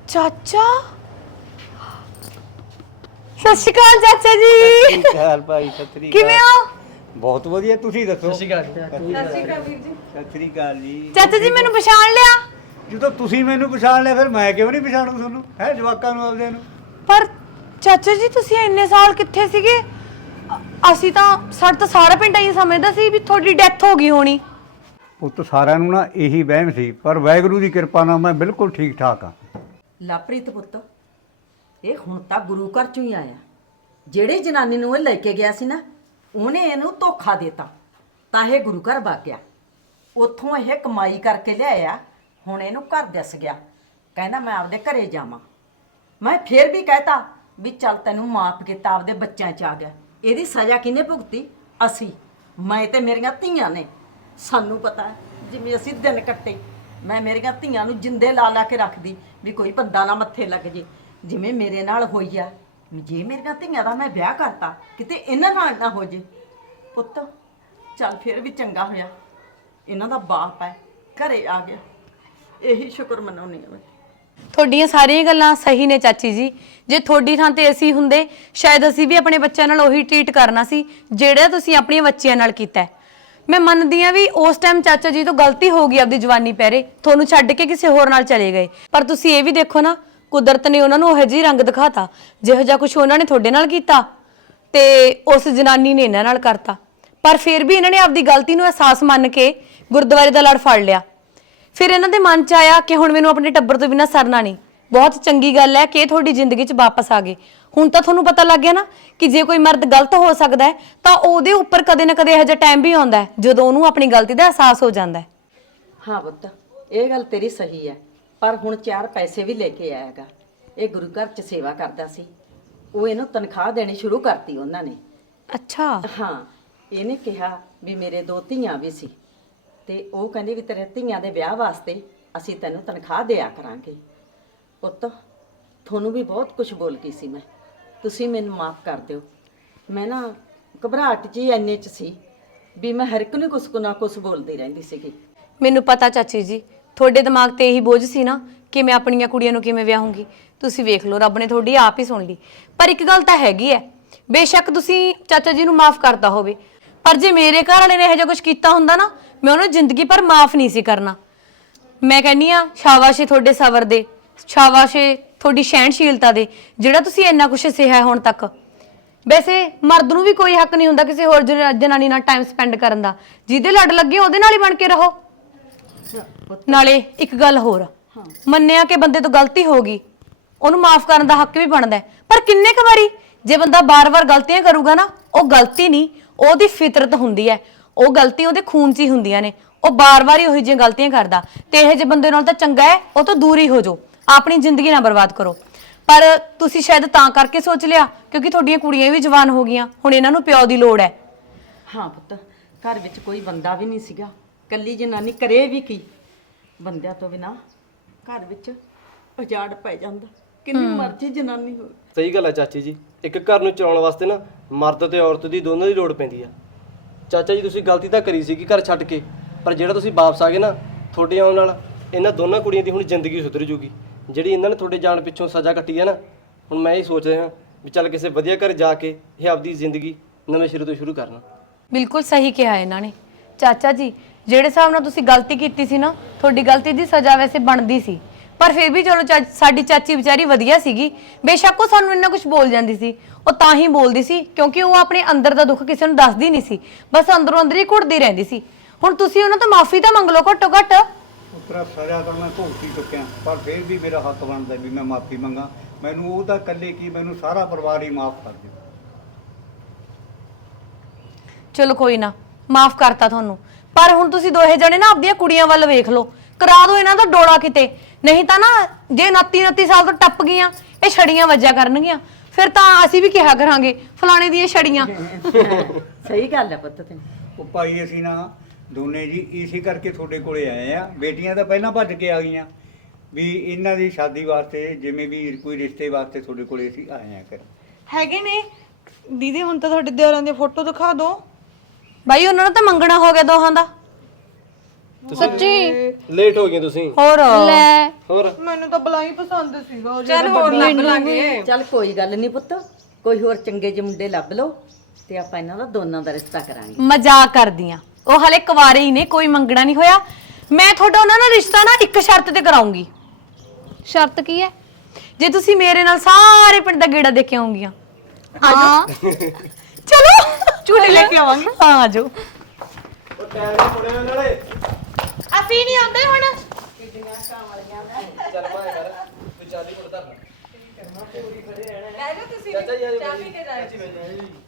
ਚਾਚਾ? ਸਤਿ ਸ਼੍ਰੀ ਅਕਾਲ ਚਾਚਾ ਜੀ।
ਹਾਲ ਭਾਈ ਸਤਰੀ
ਕਿਵੇਂ ਹੋ?
ਬਹੁਤ ਵਧੀਆ ਤੁਸੀਂ ਦੱਸੋ।
ਸਤਿ ਸ਼੍ਰੀ ਅਕਾਲ
ਸਤਿ ਸ੍ਰੀ ਅਕਾਲ ਜੀ।
ਚਾਚਾ ਜੀ ਮੈਨੂੰ ਪਛਾਣ ਲਿਆ।
ਜਦੋਂ ਤੁਸੀਂ ਮੈਨੂੰ ਪਛਾਣ ਲਿਆ ਫਿਰ ਮੈਂ ਕਿਉਂ ਨਹੀਂ ਪਛਾਣੂ ਤੁਹਾਨੂੰ? ਹੈ ਜਵਾਕਾਂ ਨੂੰ ਆਪਦੇ ਨੂੰ?
ਪਰ ਚਾਚਾ ਜੀ ਤੁਸੀਂ ਇੰਨੇ ਸਾਲ ਕਿੱਥੇ ਸੀਗੇ? ਅ- ਅਸੀਂ ਤਾਂ ਸਾਡਾ ਤਾਂ ਸਾਰਾ ਪਿੰਡ ਹੀ ਸਮਝਦਾ ਸੀ ਵੀ ਤੁਹਾਡੀ ਡੈਥ ਹੋ ਗਈ ਹੋਣੀ।
ਪੁੱਤ ਸਾਰਿਆਂ ਨੂੰ ਨਾ ਇਹੀ ਵਹਿਮ ਸੀ ਪਰ ਵਾਹਿਗੁਰੂ ਦੀ ਕਿਰਪਾ ਨਾਲ ਮੈਂ ਬਿਲਕੁਲ ਠੀਕ ਠਾਕ ਹਾਂ।
ਲਾਪ੍ਰੀਤ ਪੁੱਤ ਇਹ ਹੁਣ ਤਾਂ ਗੁਰੂ ਘਰ ਚੋਂ ਹੀ ਆਇਆ। ਜਿਹੜੇ ਜਨਾਨੀ ਨੂੰ ਇਹ ਲੈ ਕੇ ਗਿਆ ਸੀ ਨਾ ਉਹਨੇ ਇਹਨੂੰ ਧੋਖਾ ਦਿੱਤਾ। ਤਾਂ ਇਹ ਗੁਰੂ ਘਰ ਵਗ ਗਿਆ। ਉੱਥੋਂ ਇਹ ਕਮਾਈ ਕਰਕੇ ਲਿਆਇਆ। ਹੁਣ ਇਹਨੂੰ ਘਰ ਦਿਸ ਗਿਆ। ਕਹਿੰਦਾ ਮੈਂ ਆਪਦੇ ਘਰੇ ਜਾਵਾਂ। ਮੈਂ ਫੇਰ ਵੀ ਕਹਤਾ ਵੀ ਚੱਲ ਤੈਨੂੰ ਮਾਫ ਕੀਤਾ ਆਪਦੇ ਬੱਚਿਆਂ ਚ ਆ ਗਿਆ। ਇਹਦੀ ਸਜ਼ਾ ਕਿਹਨੇ ਭੁਗਤੀ? ਅਸੀਂ। ਮੈਂ ਤੇ ਮੇਰੀਆਂ ਧੀਆਂ ਨੇ। ਸਾਨੂੰ ਪਤਾ ਹੈ, ਜਿਵੇਂ ਅਸੀਂ ਦਿਨ ਕੱਟੇ। ਮੈਂ ਮੇਰੀਆਂ ਧੀਆਂ ਨੂੰ ਜਿੰਦੇ ਲਾ ਲਾ ਕੇ ਰੱਖਦੀ ਵੀ ਕੋਈ ਬੰਦਾ ਨਾ ਮੱਥੇ ਲੱਗ ਜੇ। ਜਿਵੇਂ ਮੇਰੇ ਨਾਲ ਹੋਈ ਆ। ਜੇ ਮੇਰੀਆਂ ਧੀਆਂ ਦਾ ਮੈਂ ਵਿਆਹ ਕਰਤਾ, ਕਿਤੇ ਇਹਨਾਂ ਨਾਲ ਨਾ ਹੋ ਜੇ। ਪੁੱਤ, ਚੱਲ ਫਿਰ ਵੀ ਚੰਗਾ ਹੋਇਆ। ਇਹਨਾਂ ਦਾ ਬਾਪ ਹੈ, ਘਰੇ ਆ ਗਿਆ। ਇਹੀ ਸ਼ੁਕਰ ਮਨਾਉਣੀ ਆ ਮੈਂ।
ਤੁਹਾਡੀਆਂ ਸਾਰੀਆਂ ਗੱਲਾਂ ਸਹੀ ਨੇ ਚਾਚੀ ਜੀ। ਜੇ ਤੁਹਾਡੀ ਥਾਂ ਤੇ ਅਸੀਂ ਹੁੰਦੇ, ਸ਼ਾਇਦ ਅਸੀਂ ਵੀ ਆਪਣੇ ਬੱਚਿਆਂ ਨਾਲ ਉਹੀ ਟ੍ਰੀਟ ਕਰਨਾ ਸੀ, ਜਿਹੜਾ ਤੁਸੀਂ ਆਪਣੀਆਂ ਬੱਚਿਆਂ ਨਾਲ ਕੀਤਾ ਹੈ। ਮੈਂ ਮੰਨਦੀ ਆ ਵੀ ਉਸ ਟਾਈਮ ਚਾਚਾ ਜੀ ਤੋਂ ਗਲਤੀ ਹੋ ਗਈ ਆਪਦੀ ਜਵਾਨੀ ਪੈਰੇ ਤੁਹਾਨੂੰ ਛੱਡ ਕੇ ਕਿਸੇ ਹੋਰ ਨਾਲ ਚਲੇ ਗਏ। ਪਰ ਤੁਸੀਂ ਇਹ ਵੀ ਦੇਖੋ ਨਾ ਕੁਦਰਤ ਨੇ ਉਹਨਾਂ ਨੂੰ ਉਹੋ ਜਿਹੀ ਰੰਗ ਦਿਖਾਤਾ, ਜਿਹੋ ਜਿਹਾ ਕੁਝ ਉਹਨਾਂ ਨੇ ਤੁਹਾਡੇ ਨਾਲ ਕੀਤਾ ਤੇ ਉਸ ਜਨਾਨੀ ਨੇ ਇਹਨਾਂ ਨਾਲ ਕਰਤਾ। ਪਰ ਫਿਰ ਵੀ ਇਹਨਾਂ ਨੇ ਆਪਦੀ ਗਲਤੀ ਨੂੰ ਅਹਿਸਾਸ ਮੰਨ ਕੇ ਗੁਰਦੁਆਰੇ ਦਾ ਲੜ ਫੜ ਲਿਆ। ਫਿਰ ਇਹਨਾਂ ਦੇ ਮਨ 'ਚ ਆਇਆ ਕਿ ਹੁਣ ਮੈਨੂੰ ਆਪਣੇ ਟੱਬਰ ਤੋਂ ਬਿਨਾਂ ਸਰਨਾ ਨਹੀਂ। ਬਹੁਤ ਚੰਗੀ ਗੱਲ ਹੈ ਕਿ ਇਹ ਤੁਹਾਡੀ ਜ਼ਿੰਦਗੀ 'ਚ ਵਾਪਸ ਆ ਗਏ। ਹੁਣ ਤਾਂ ਤੁਹਾਨੂੰ ਪਤਾ ਲੱਗ ਗਿਆ ਨਾ ਕਿ ਜੇ ਕੋਈ ਮਰਦ ਗਲਤ ਹੋ ਸਕਦਾ ਹੈ, ਤਾਂ ਉਹਦੇ ਉੱਪਰ ਕਦੇ ਨਾ ਕਦੇ ਇਹੋ ਜਿਹਾ ਟਾਈਮ ਵੀ ਆਉਂਦਾ ਹੈ, ਜਦੋਂ ਉਹਨੂੰ ਆਪਣੀ ਗਲਤੀ ਦਾ ਅਹਿਸਾਸ ਹੋ ਜਾਂਦਾ ਹੈ।
ਹਾਂ ਪੁੱਤ, ਇਹ ਗੱਲ ਤੇਰੀ ਸਹੀ ਹੈ। ਪਰ ਹੁਣ ਚਾਰ ਪੈਸੇ ਵੀ ਲੈ ਕੇ ਆਏਗਾ ਇਹ ਗੁਰੂ ਘਰ ਚ ਸੇਵਾ ਕਰਦਾ ਸੀ। ਉਹ ਇਹਨੂੰ ਤਨਖਾਹ ਦੇਣੀ ਸ਼ੁਰੂ ਕਰਤੀ ਉਹਨਾਂ ਨੇ।
ਅੱਛਾ।
ਹਾਂ ਇਹਨੇ ਕਿਹਾ ਵੀ ਮੇਰੇ ਦੋ ਧੀਆਂ ਵੀ ਸੀ ਤੇ ਉਹ ਕਹਿੰਦੇ ਵੀ ਤੇਰੇ ਧੀਆਂ ਦੇ ਵਿਆਹ ਵਾਸਤੇ ਅਸੀਂ ਤੈਨੂੰ ਤਨਖਾਹ ਦਿਆ ਕਰਾਂਗੇ। ਪੁੱਤ ਤੁਹਾਨੂੰ ਵੀ ਬਹੁਤ ਕੁਝ ਬੋਲ ਗਈ ਸੀ ਮੈਂ। ਤੁਸੀਂ ਮੈਨੂੰ ਮਾਫ ਕਰ ਦਿਓ। ਮੈਂ ਨਾ ਘਬਰਾਹਟ ਜੀ ਇੰਨੇ ਚ ਸੀ ਵੀ ਮੈਂ ਹਰ ਇੱਕ ਨੂੰ ਕੁਛ ਨਾ ਕੁਛ ਬੋਲਦੀ ਰਹਿੰਦੀ ਸੀਗੀ।
ਮੈਨੂੰ ਪਤਾ ਚਾਚੀ ਜੀ ਤੁਹਾਡੇ ਦਿਮਾਗ ਤੇ ਇਹੀ ਬੋਝ ਸੀ ਨਾ ਕਿ ਮੈਂ ਆਪਣੀਆਂ ਕੁੜੀਆਂ ਨੂੰ ਕਿਵੇਂ ਵਿਆਹੂੰਗੀ? ਤੁਸੀਂ ਵੇਖ ਲਓ, ਰੱਬ ਨੇ ਤੁਹਾਡੀ ਆਪ ਹੀ ਸੁਣ ਲਈ। ਪਰ ਇੱਕ ਗੱਲ ਤਾਂ ਹੈਗੀ ਹੈ ਬੇਸ਼ੱਕ ਤੁਸੀਂ ਚਾਚਾ ਜੀ ਨੂੰ ਮਾਫ ਕਰਤਾ ਹੋਵੇ। ਪਰ ਜੇ ਮੇਰੇ ਘਰ ਵਾਲੇ ਨੇ ਇਹੋ ਜਿਹਾ ਕੁਝ ਕੀਤਾ ਹੁੰਦਾ ਨਾ, ਮੈਂ ਉਹਨੂੰ ਜ਼ਿੰਦਗੀ ਭਰ ਮਾਫ ਨਹੀਂ ਸੀ ਕਰਨਾ। ਮੈਂ ਕਹਿੰਨੀ ਆ ਸ਼ਾਬਾਸ਼ੇ ਤੁਹਾਡੇ ਸਬਰ ਦੇ, ਸ਼ਾਬਾਸ਼ੇ ਤੁਹਾਡੀ ਸਹਿਣਸ਼ੀਲਤਾ ਦੇ, ਜਿਹੜਾ ਤੁਸੀਂ ਇੰਨਾ ਕੁਝ ਸਿਹਾ ਹੁਣ ਤੱਕ। ਵੈਸੇ ਮਰਦ ਨੂੰ ਵੀ ਕੋਈ ਹੱਕ ਨਹੀਂ ਹੁੰਦਾ ਕਿਸੇ ਹੋਰ ਜਨਾਨੀ ਨਾਲ ਟਾਈਮ ਸਪੈਂਡ ਕਰਨ ਦਾ। ਜਿਹਦੇ ਲੜ ਲੱਗੇ ਉਹਦੇ ਨਾਲ ਹੀ ਬਣ ਕੇ ਰਹੋ। ਨਾਲੇ ਇੱਕ ਗੱਲ ਹੋਰ। ਮੰਨਿਆ ਕਿ ਬੰਦੇ ਤੋਂ ਗਲਤੀ ਹੋ ਗਈ ਉਹਨੂੰ ਮਾਫ ਕਰਨ ਦਾ ਹੱਕ ਵੀ ਬਣਦਾ ਹੈ। ਪਰ ਕਿੰਨੇ ਕੁ ਵਾਰੀ ਜੇ ਬੰਦਾ ਬਾਰ-ਬਾਰ ਗਲਤੀਆਂ ਕਰੂਗਾ ਨਾ ਉਹ ਗਲਤੀ ਨਹੀਂ ਉਹਦੀ ਫਿਤਰਤ ਹੁੰਦੀ ਹੈ। ਉਹ ਗਲਤੀ ਉਹਦੇ ਖੂਨ 'ਚ ਹੀ ਹੁੰਦੀਆਂ ਨੇ। ਉਹ ਬਾਰ-ਬਾਰ ਹੀ ਉਹੀ ਜਿਹੀਆਂ ਗਲਤੀਆਂ ਕਰਦਾ। ਤੇ ਇਹ ਜੇ ਬੰਦੇ ਨਾਲ ਤਾਂ ਚੰਗਾ ਹੈ ਉਹ ਤੋਂ ਦੂਰ ਹੀ ਹੋ ਜਾਓ। ਆਪਣੀ ਜ਼ਿੰਦਗੀ ਨਾ ਬਰਬਾਦ ਕਰੋ। ਪਰ ਤੁਸੀਂ ਸ਼ਾਇਦ ਤਾਂ ਕਰਕੇ ਸੋਚ ਲਿਆ ਕਿਉਂਕਿ ਤੁਹਾਡੀਆਂ ਕੁੜੀਆਂ ਵੀ ਜਵਾਨ ਹੋ ਗਈਆਂ। ਹੁਣ ਇਹਨਾਂ ਨੂੰ ਪਿਓ ਦੀ ਲੋੜ ਹੈ।
ਹਾਂ ਪੁੱਤ। ਘਰ ਵਿੱਚ ਕੋਈ ਬੰਦਾ ਵੀ ਨਹੀਂ ਸੀਗਾ। ਕੱਲੀ ਜਨਾਨੀ ਕਰੇ ਵੀ ਕੀ? ਬੰਦਿਆਂ ਤੋਂ ਬਿਨਾ ਘਰ ਵਿੱਚ ਉਜਾੜ ਪੈ ਜਾਂਦਾ। ਕਿੰਨੀ ਮਰਜ਼ੀ ਜਨਾਨੀ ਹੋਵੇ।
ਸਹੀ ਗੱਲ ਹੈ ਚਾਚੀ ਜੀ। ਇੱਕ ਘਰ ਨੂੰ ਚਲਾਉਣ ਵਾਸਤੇ ਨਾ ਮਰਦ ਤੇ ਔਰਤ ਦੀ ਦੋਨਾਂ ਦੀ ਲੋੜ ਪੈਂਦੀ ਆ। ਚਾਚਾ ਜੀ ਤੁਸੀਂ ਗਲਤੀ ਤਾਂ ਕਰੀ ਸੀ ਕਿ ਘਰ ਛੱਡ ਕੇ ਪਰ ਜਿਹੜਾ ਤੁਸੀਂ ਵਾਪਸ ਆ ਗਏ ਨਾ ਤੁਹਾਡੇ ਆਉਣ ਨਾਲ ਇਹਨਾਂ ਦੋਨਾਂ ਕੁੜੀਆਂ ਦੀ ਹੁਣ ਜ਼ਿੰਦਗੀ ਸੁਧਰ ਜੂਗੀ। ਜਿਹੜੀ ਇਹਨਾਂ ਨੇ ਤੁਹਾਡੇ ਜਾਣ ਪਿੱਛੋਂ ਸਜ਼ਾ ਕੱਟੀ ਹੈ ਨਾ ਹੁਣ ਮੈਂ ਇਹ ਸੋਚ ਰਿਹਾ ਵੀ ਚੱਲ ਕਿਸੇ ਵਧੀਆ ਘਰ ਜਾ ਕੇ ਇਹ ਆਪਦੀ ਜ਼ਿੰਦਗੀ ਨਵੇਂ ਸਿਰੇ ਤੋਂ ਸ਼ੁਰੂ ਕਰਨਾ।
ਬਿਲਕੁਲ ਸਹੀ ਕਿਹਾ ਇਹਨਾਂ ਨੇ। ਚਾਚਾ ਜੀ ਜਿਹੜੇ ਹਿਸਾਬ ਨਾਲ ਤੁਸੀਂ ਗਲਤੀ ਕੀਤੀ ਸੀ ਨਾ ਤੁਹਾਡੀ ਗਲਤੀ ਦੀ ਸਜ਼ਾ ਵੈਸੇ ਬਣਦੀ ਸੀ। ਪਰ ਫਿਰ ਵੀ ਚਲੋ ਚਾ- ਸਾਡੀ ਚਾਚੀ ਵਿਚਾਰੀ ਵਧੀਆ ਸੀਗੀ। ਬੇਸ਼ੱਕ ਉਹ ਸਾਨੂੰ ਇੰਨਾ ਕੁਝ ਬੋਲ ਜਾਂਦੀ ਸੀ। ਉਹ ਤਾਂ ਹੀ ਬੋਲਦੀ ਸੀ ਕਿਉਂਕਿ ਉਹ ਆਪਣੇ ਅੰਦਰ ਦਾ ਦੁੱਖ ਕਿਸੇ ਨੂੰ ਦੱਸਦੀ ਨਹੀਂ ਸੀ। ਬਸ ਅੰਦਰੋਂ ਅੰਦਰ ਹੀ ਘੁੱਟਦੀ ਰਹਿੰਦੀ ਸੀ। ਹੁਣ ਤੁਸੀਂ ਉਹਨਾਂ ਤੋਂ ਮਾਫੀ ਤਾਂ ਮੰਗ ਲਓ ਘੱਟੋ ਘੱਟ
ਉਤਰਾ ਸਜ਼ਾ ਤਾਂ ਮੈਂ ਭੁਗਤ ਚੁੱਕਿਆ। ਪਰ ਫਿਰ ਵੀ ਮੇਰਾ ਹੱਕ ਬਣਦਾ ਵੀ ਮੈਂ ਮਾਫੀ ਮੰਗਾ। ਮੈਨੂੰ ਉਹ ਤਾਂ ਇਕੱਲੇ ਕੀ ਮੈਨੂੰ ਸਾਰਾ ਪਰਿਵਾਰ ਹੀ ਮਾਫ ਕਰ ਦਿਓ।
ਚਲੋ ਕੋਈ ਨਾ ਮਾਫ ਕਰਤਾ ਤੁਹਾਨੂੰ। ਪਰ ਹੁਣ ਤੁਸੀਂ ਦੋਹੇ ਜਣੇ ਨਾ ਆਪਦੀਆਂ ਕੁੜੀਆਂ ਵੱਲ ਵੇਖ ਲਓ। ਕਰਾ ਦਿਓ ਇਹਨਾਂ ਦਾ ਡੋਲਾ ਕਿਤੇ। ਨਹੀਂ ਤਾਂ ਨਾ ਜੇ 29 29 ਸਾਲ ਤੋਂ ਟੱਪ ਗਈਆਂ ਇਹ ਛੜੀਆਂ ਵੱਜਿਆ ਕਰਨਗੀਆਂ। ਫਿਰ ਤਾਂ ਅਸੀਂ ਵੀ ਕਿਹਾ ਕਰਾਂਗੇ ਫਲਾਣੇ ਦੀਆਂ ਛੜੀਆਂ।
ਸਹੀ ਗੱਲ ਹੈ ਪੁੱਤ ਤੈਨੂੰ
ਉਹ ਭਾਈ ਅਸੀਂ ਨਾ ਦੋਨੇ ਜੀ ਇਸੇ ਕਰਕੇ ਤੁਹਾਡੇ ਕੋਲੇ ਆਏ ਆ। ਬੇਟੀਆਂ ਤਾਂ ਪਹਿਲਾਂ ਭੱਜ ਕੇ ਆ ਗਈਆਂ। ਵੀ ਇਹਨਾਂ ਦੀ ਸ਼ਾਦੀ ਵਾਸਤੇ ਜਿਵੇਂ ਵੀ ਕੋਈ ਰਿਸ਼ਤੇ ਵਾਸਤੇ ਤੁਹਾਡੇ ਕੋਲੇ ਅਸੀਂ ਆਏ ਆ ਕਰ
ਹੈਗੇ ਨੇ। ਦੀਦੀ ਹੁਣ ਤਾਂ ਤੁਹਾਡੇ ਦਿਓਰਾਂ ਦੀ ਫੋਟੋ ਦਿਖਾ ਦਿਓ।
ਬਾਈ ਉਹਨਾਂ ਨੂੰ ਤਾਂ ਮੰਗਣਾ ਹੋ ਗਿਆ ਦੋਹਾਂ ਦਾ।
ਸੱਚੀ?
ਲੇਟ ਹੋ ਗਏ ਤੁਸੀਂ।
ਹੋਰ।
ਲੈ।
ਹੋਰ।
ਮੈਨੂੰ ਤਾਂ ਬਲਾ ਹੀ ਪਸੰਦ ਸੀਗਾ
ਚੱਲ ਹੋਰ ਲੱਭ ਲਾਂਗੇ
ਚੱਲ ਕੋਈ ਗੱਲ ਨਹੀਂ ਪੁੱਤ ਕੋਈ ਹੋਰ ਚੰਗੇ ਜਿਹੇ ਮੁੰਡੇ ਲੱਭ ਲਓ ਤੇ ਆਪਾਂ ਇਹਨਾਂ ਦਾ ਦੋਨਾਂ ਦਾ ਰਿਸ਼ਤਾ ਕਰਾਂਗੇ।
ਮਜ਼ਾਕ ਕਰਦੀਆਂ। ਉਹ ਹਲੇ ਕੁਵਾਰੇ ਹੀ ਨੇ ਕੋਈ ਮੰਗਣਾ ਨਹੀਂ ਹੋਇਆ। ਮੈਂ ਤੁਹਾਡਾ ਉਹਨਾਂ ਨਾਲ ਰਿਸ਼ਤਾ ਨਾ ਇੱਕ ਸ਼ਰਤ ਤੇ ਕਰਾਉਂਗੀ।
ਸ਼ਰਤ ਕੀ ਹੈ?
ਜੇ ਤੁਸੀਂ ਮੇਰੇ ਨਾਲ ਸਾਰੇ ਪਿੰਡ ਦਾ ਗੇੜਾ ਦੇ ਕੇ ਆਉਂਗੀਆਂ
ਹਾਂ।
ਚਲੋ। ਝੂਲੇ ਲੈ ਕੇ ਆਵਾਂਗੇ। ਹਾਂ ਆ ਜਾਓ।
ਉਹ ਟਾਈਮ ਨਾਲ ਪੁੜਿਆ ਨਾਲੇ
ਅਸੀਂ ਨਹੀਂ ਆਉਂਦੇ ਹੁਣ।
ਚੱਲ ਮੈਂ ਕਰ ਤੂੰ ਚਾਲੀ ਫੁੱਟ ਧਰ ਲੈ। ਚਾਚਾ ਜੀ ਆ ਜਾਓ ਚਾਚੀ ਬੈਠ ਜਾਓ